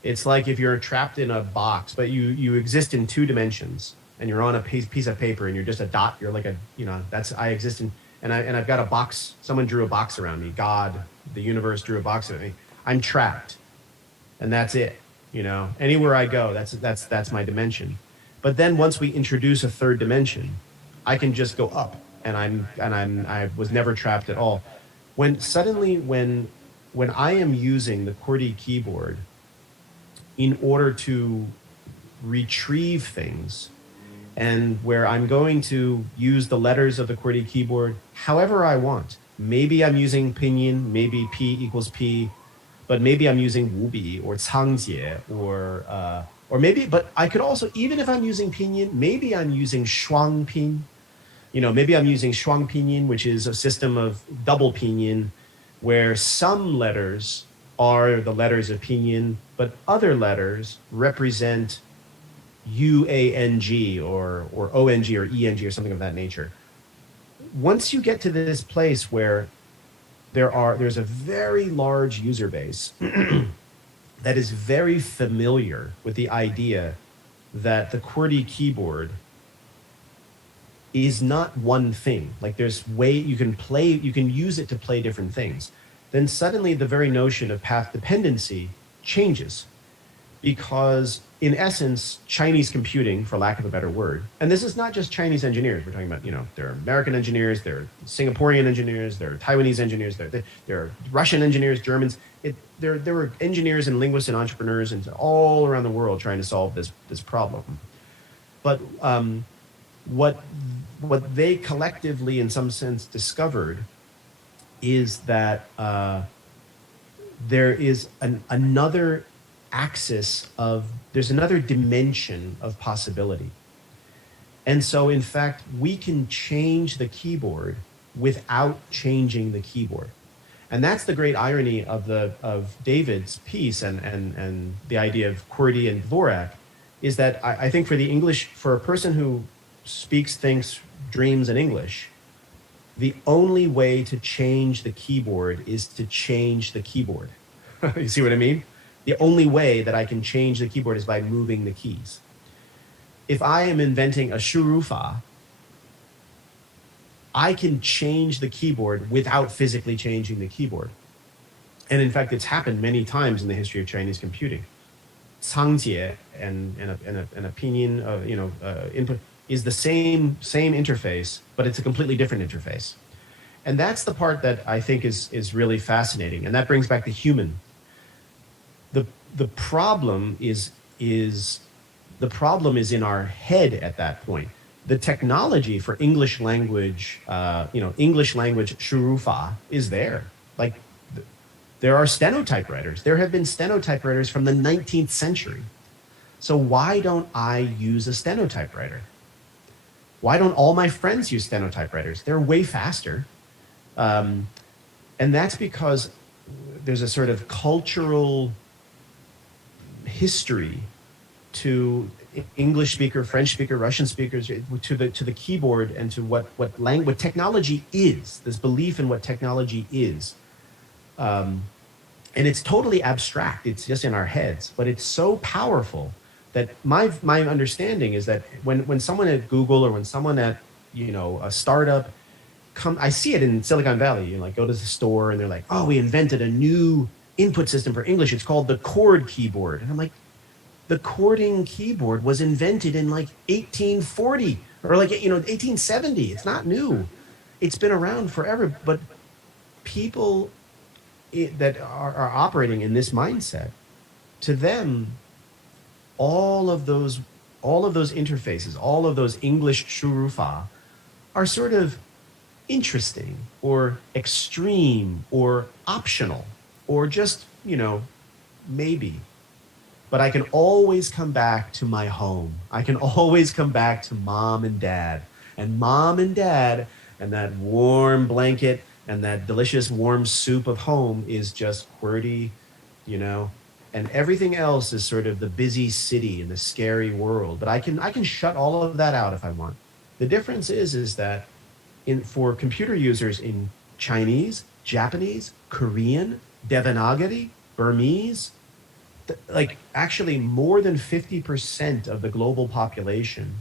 It's like if you're trapped in a box, but you exist in 2 dimensions, and you're on a piece of paper, and you're just a dot. You're like I exist in, and I've got a box. Someone drew a box around me. God, the universe drew a box around me. I'm trapped, and that's it. Anywhere I go, that's my dimension. But then once we introduce a 3rd dimension, I can just go up, and I was never trapped at all. When I am using the QWERTY keyboard in order to retrieve things, and where I'm going to use the letters of the QWERTY keyboard however I want. Maybe I'm using pinyin, maybe P equals P, but maybe I'm using wubi or cangjie or maybe, but I could also, even if I'm using pinyin, maybe I'm using shuangpin. Maybe I'm using shuangpinyin, which is a system of double pinyin, where some letters are the letters of pinyin, but other letters represent UANG or ONG or ENG or something of that nature. Once you get to this place where there's a very large user base that is very familiar with the idea that the QWERTY keyboard is not one thing. Like there's you can use it to play different things. Then suddenly the very notion of path dependency changes, because in essence, Chinese computing, for lack of a better word, and this is not just Chinese engineers, we're talking about, there are American engineers, there are Singaporean engineers, there are Taiwanese engineers, there are Russian engineers, Germans, there were engineers and linguists and entrepreneurs and all around the world trying to solve this problem. But what they collectively, in some sense, discovered is that there is another axis there's another dimension of possibility. And so, in fact, we can change the keyboard without changing the keyboard. And that's the great irony of David's piece and the idea of QWERTY and Dvorak, is that I think for a person who speaks, thinks, dreams in English, the only way to change the keyboard is to change the keyboard. You see what I mean? The only way that I can change the keyboard is by moving the keys. If I am inventing a shurufa, I can change the keyboard without physically changing the keyboard. And in fact, it's happened many times in the history of Chinese computing. Cangjie and a pinyin input is the same interface, but it's a completely different interface. And that's the part that I think is really fascinating. And that brings back the human. The problem is in our head at that point. The technology for English language, English language shurufa is there. Like there are stenotypewriters. There have been stenotypewriters from the 19th century. So why don't I use a stenotypewriter? Why don't all my friends use stenotypewriters? They're way faster. And that's because there's a sort of cultural history to English speaker, French speaker, Russian speakers, to the keyboard and to what technology is, this belief in what technology is. And it's totally abstract. It's just in our heads, but it's so powerful that my understanding is that when someone at Google or when someone at, a startup I see it in Silicon Valley, like go to the store and they're like, oh, we invented a new input system for English. It's called the chord keyboard. And I'm like, the chording keyboard was invented in like 1840 or like, 1870. It's not new. It's been around forever, but people that are operating in this mindset, to them, all of those interfaces, all of those English shurufa are sort of interesting or extreme or optional or just, maybe. But I can always come back to my home. I can always come back to mom and dad. And mom and dad and that warm blanket and that delicious warm soup of home is just QWERTY, and everything else is sort of the busy city and the scary world. But I can shut all of that out if I want. The difference is that for computer users in Chinese, Japanese, Korean, Devanagari, Burmese, like actually more than 50% of the global population,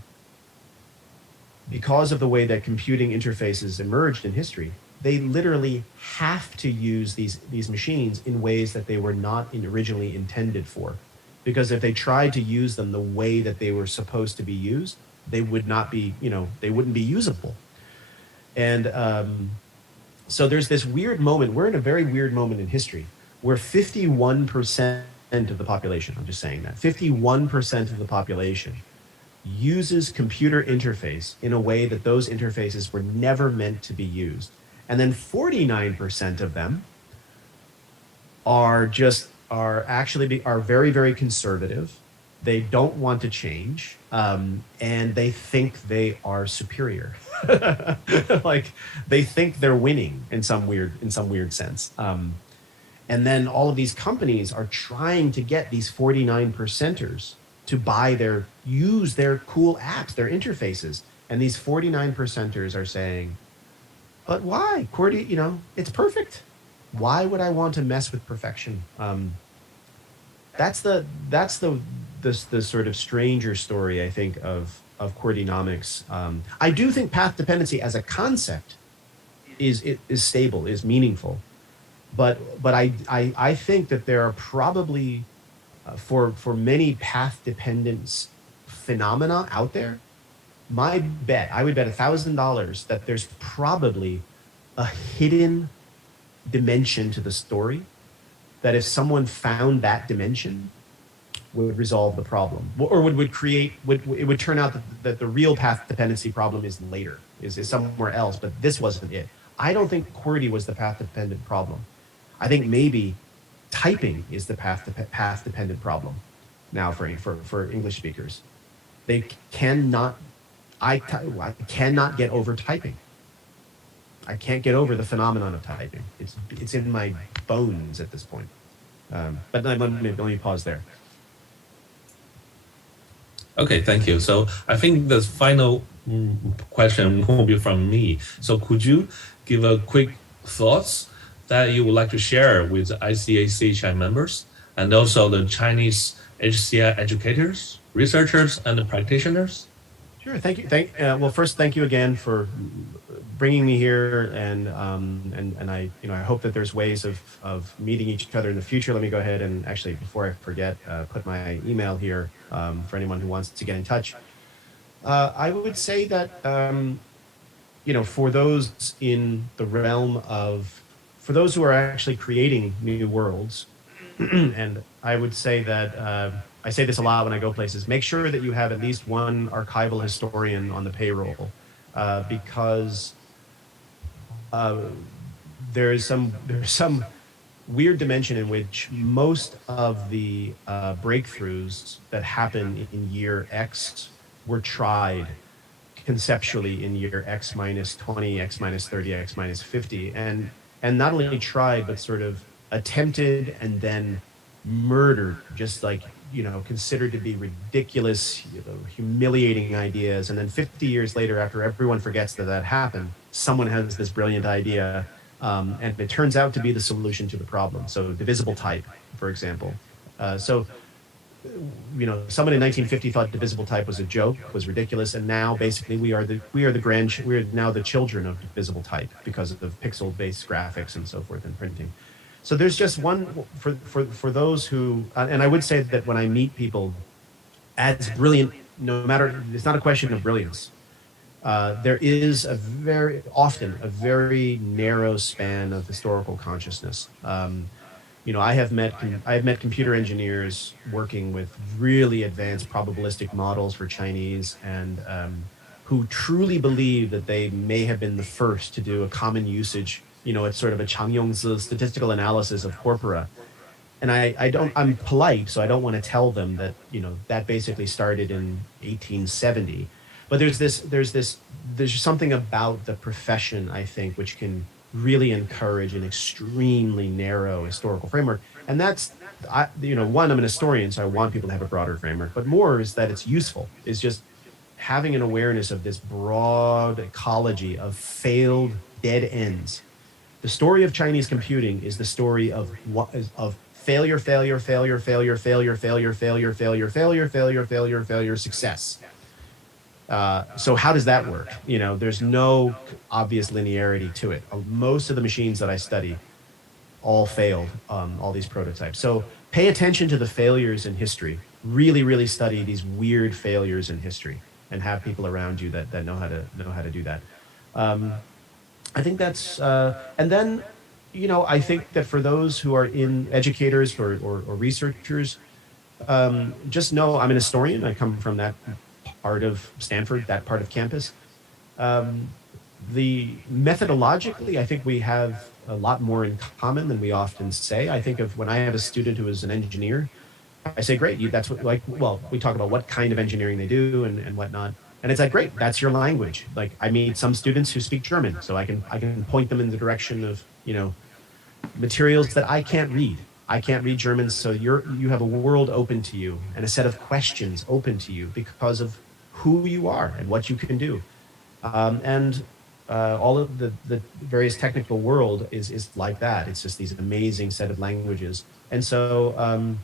because of the way that computing interfaces emerged in history, they literally have to use these machines in ways that they were not originally intended for. Because if they tried to use them the way that they were supposed to be used, they would not be, they wouldn't be usable. And so there's this weird moment. We're in a very weird moment in history where 51% of the population, I'm just saying that, 51% of the population uses computer interface in a way that those interfaces were never meant to be used. And then 49% of them are very, very conservative. They don't want to change, and they think they are superior. Like they think they're winning in some weird sense. And then all of these companies are trying to get these 49%ers to use their cool apps, their interfaces. And these 49%ers are saying, but why? QWERTY, it's perfect. Why would I want to mess with perfection? That's the sort of stranger story, I think, of QWERTYnomics. I do think path dependency as a concept is stable, is meaningful. But I think that there are probably, for many path dependence phenomena out there, I would bet $1,000 that there's probably a hidden dimension to the story that if someone found that dimension would resolve the problem, or it would turn out that the real path dependency problem is later, is somewhere else, but this wasn't it. I don't think QWERTY was the path dependent problem. I think maybe typing is the path dependent problem now for English speakers. I cannot get over typing. I can't get over the phenomenon of typing. It's in my bones at this point. But let me pause there. Okay, thank you. So I think the final question will be from me. So could you give a quick thoughts that you would like to share with the ICAC members and also the Chinese HCI educators, researchers, and the practitioners? Sure. Thank you. Well, first, thank you again for bringing me here, and I hope that there's ways of meeting each other in the future. Let me go ahead and actually, before I forget, put my email here for anyone who wants to get in touch. I would say that for those in the realm for those who are actually creating new worlds, and I would say that. I say this a lot when I go places. Make sure that you have at least one archival historian on the payroll, because there's some weird dimension in which most of the breakthroughs that happen in year X were tried conceptually in year X minus 20, X minus 30, X minus 50, and not only tried but sort of attempted and then murdered, just like considered to be ridiculous, humiliating ideas. And then 50 years later, after everyone forgets that happened, someone has this brilliant idea And it turns out to be the solution to the problem. So divisible type, for example. Someone in 1950 thought divisible type was a joke, was ridiculous, and now basically we are now the children of divisible type because of pixel-based graphics and so forth and printing. So there's just one for those who, and I would say that when I meet people as brilliant, no matter, it's not a question of brilliance. There is very often a very narrow span of historical consciousness. I have met computer engineers working with really advanced probabilistic models for Chinese, and who truly believe that they may have been the first to do a common usage. It's sort of a Changyongzi statistical analysis of corpora. And I'm polite, so I don't want to tell them that, that basically started in 1870. But there's something about the profession, I think, which can really encourage an extremely narrow historical framework. And that's, one, I'm an historian, so I want people to have a broader framework, but more is that it's useful. It's just having an awareness of this broad ecology of failed dead ends. The story of Chinese computing is the story of failure, success. So how does that work? There's no obvious linearity to it. Most of the machines that I study all failed, all these prototypes. So pay attention to the failures in history. Really, really study these weird failures in history, and have people around you that know how to do that. I think that's, and then, I think that for those who are educators or researchers, just know I'm an historian. I come from that part of Stanford, that part of campus. Methodologically, I think we have a lot more in common than we often say. I think of when I have a student who is an engineer, I say, great, that's what, we talk about what kind of engineering they do and whatnot. And it's like, great, that's your language. Like, I meet some students who speak German, so I can point them in the direction of, materials that I can't read. I can't read German, so you have a world open to you and a set of questions open to you because of who you are and what you can do. All of the various technical world is like that. It's just these amazing set of languages. And so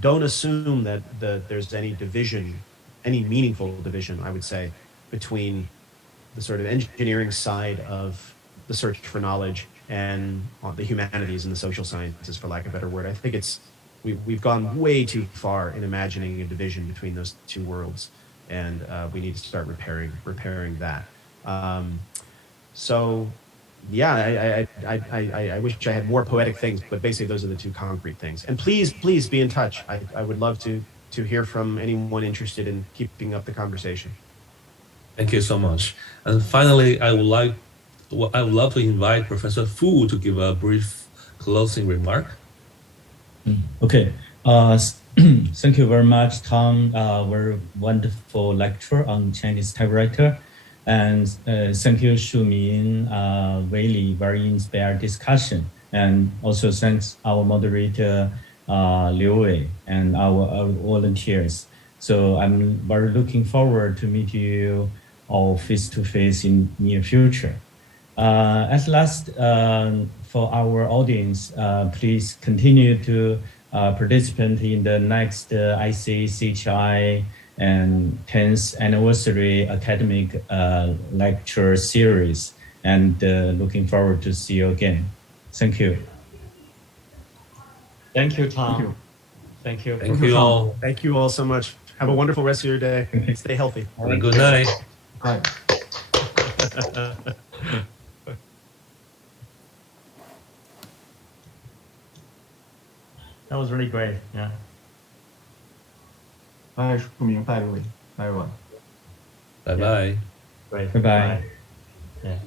don't assume that there's any division, any meaningful division, I would say, between the sort of engineering side of the search for knowledge and the humanities and the social sciences, for lack of a better word. I think we've gone way too far in imagining a division between those two worlds, and we need to start repairing that. So, yeah, I wish I had more poetic things, but basically those are the two concrete things. And please be in touch. I would love to hear from anyone interested in keeping up the conversation. Thank you so much. And finally, I would love to invite Professor Fu to give a brief closing remark. Okay. Thank you very much, Tom. Very wonderful lecture on Chinese typewriter. And thank you, Shuming. Really very inspired discussion. And also thanks our moderator, Liu Wei, and our volunteers. So I'm very looking forward to meet you all face-to-face in near future. At last, for our audience, please continue to participate in the next ICCHI and 10th anniversary academic lecture series, and looking forward to see you again. Thank you. Thank you, Tom. Thank you. Thank you all. Thank you all so much. Have a wonderful rest of your day. Stay healthy. Have a good night. Bye. That was really great. Yeah. Bye, Shuming. Bye, Liu Wei. Bye, everyone. Bye-bye. Great. Bye-bye. Yeah.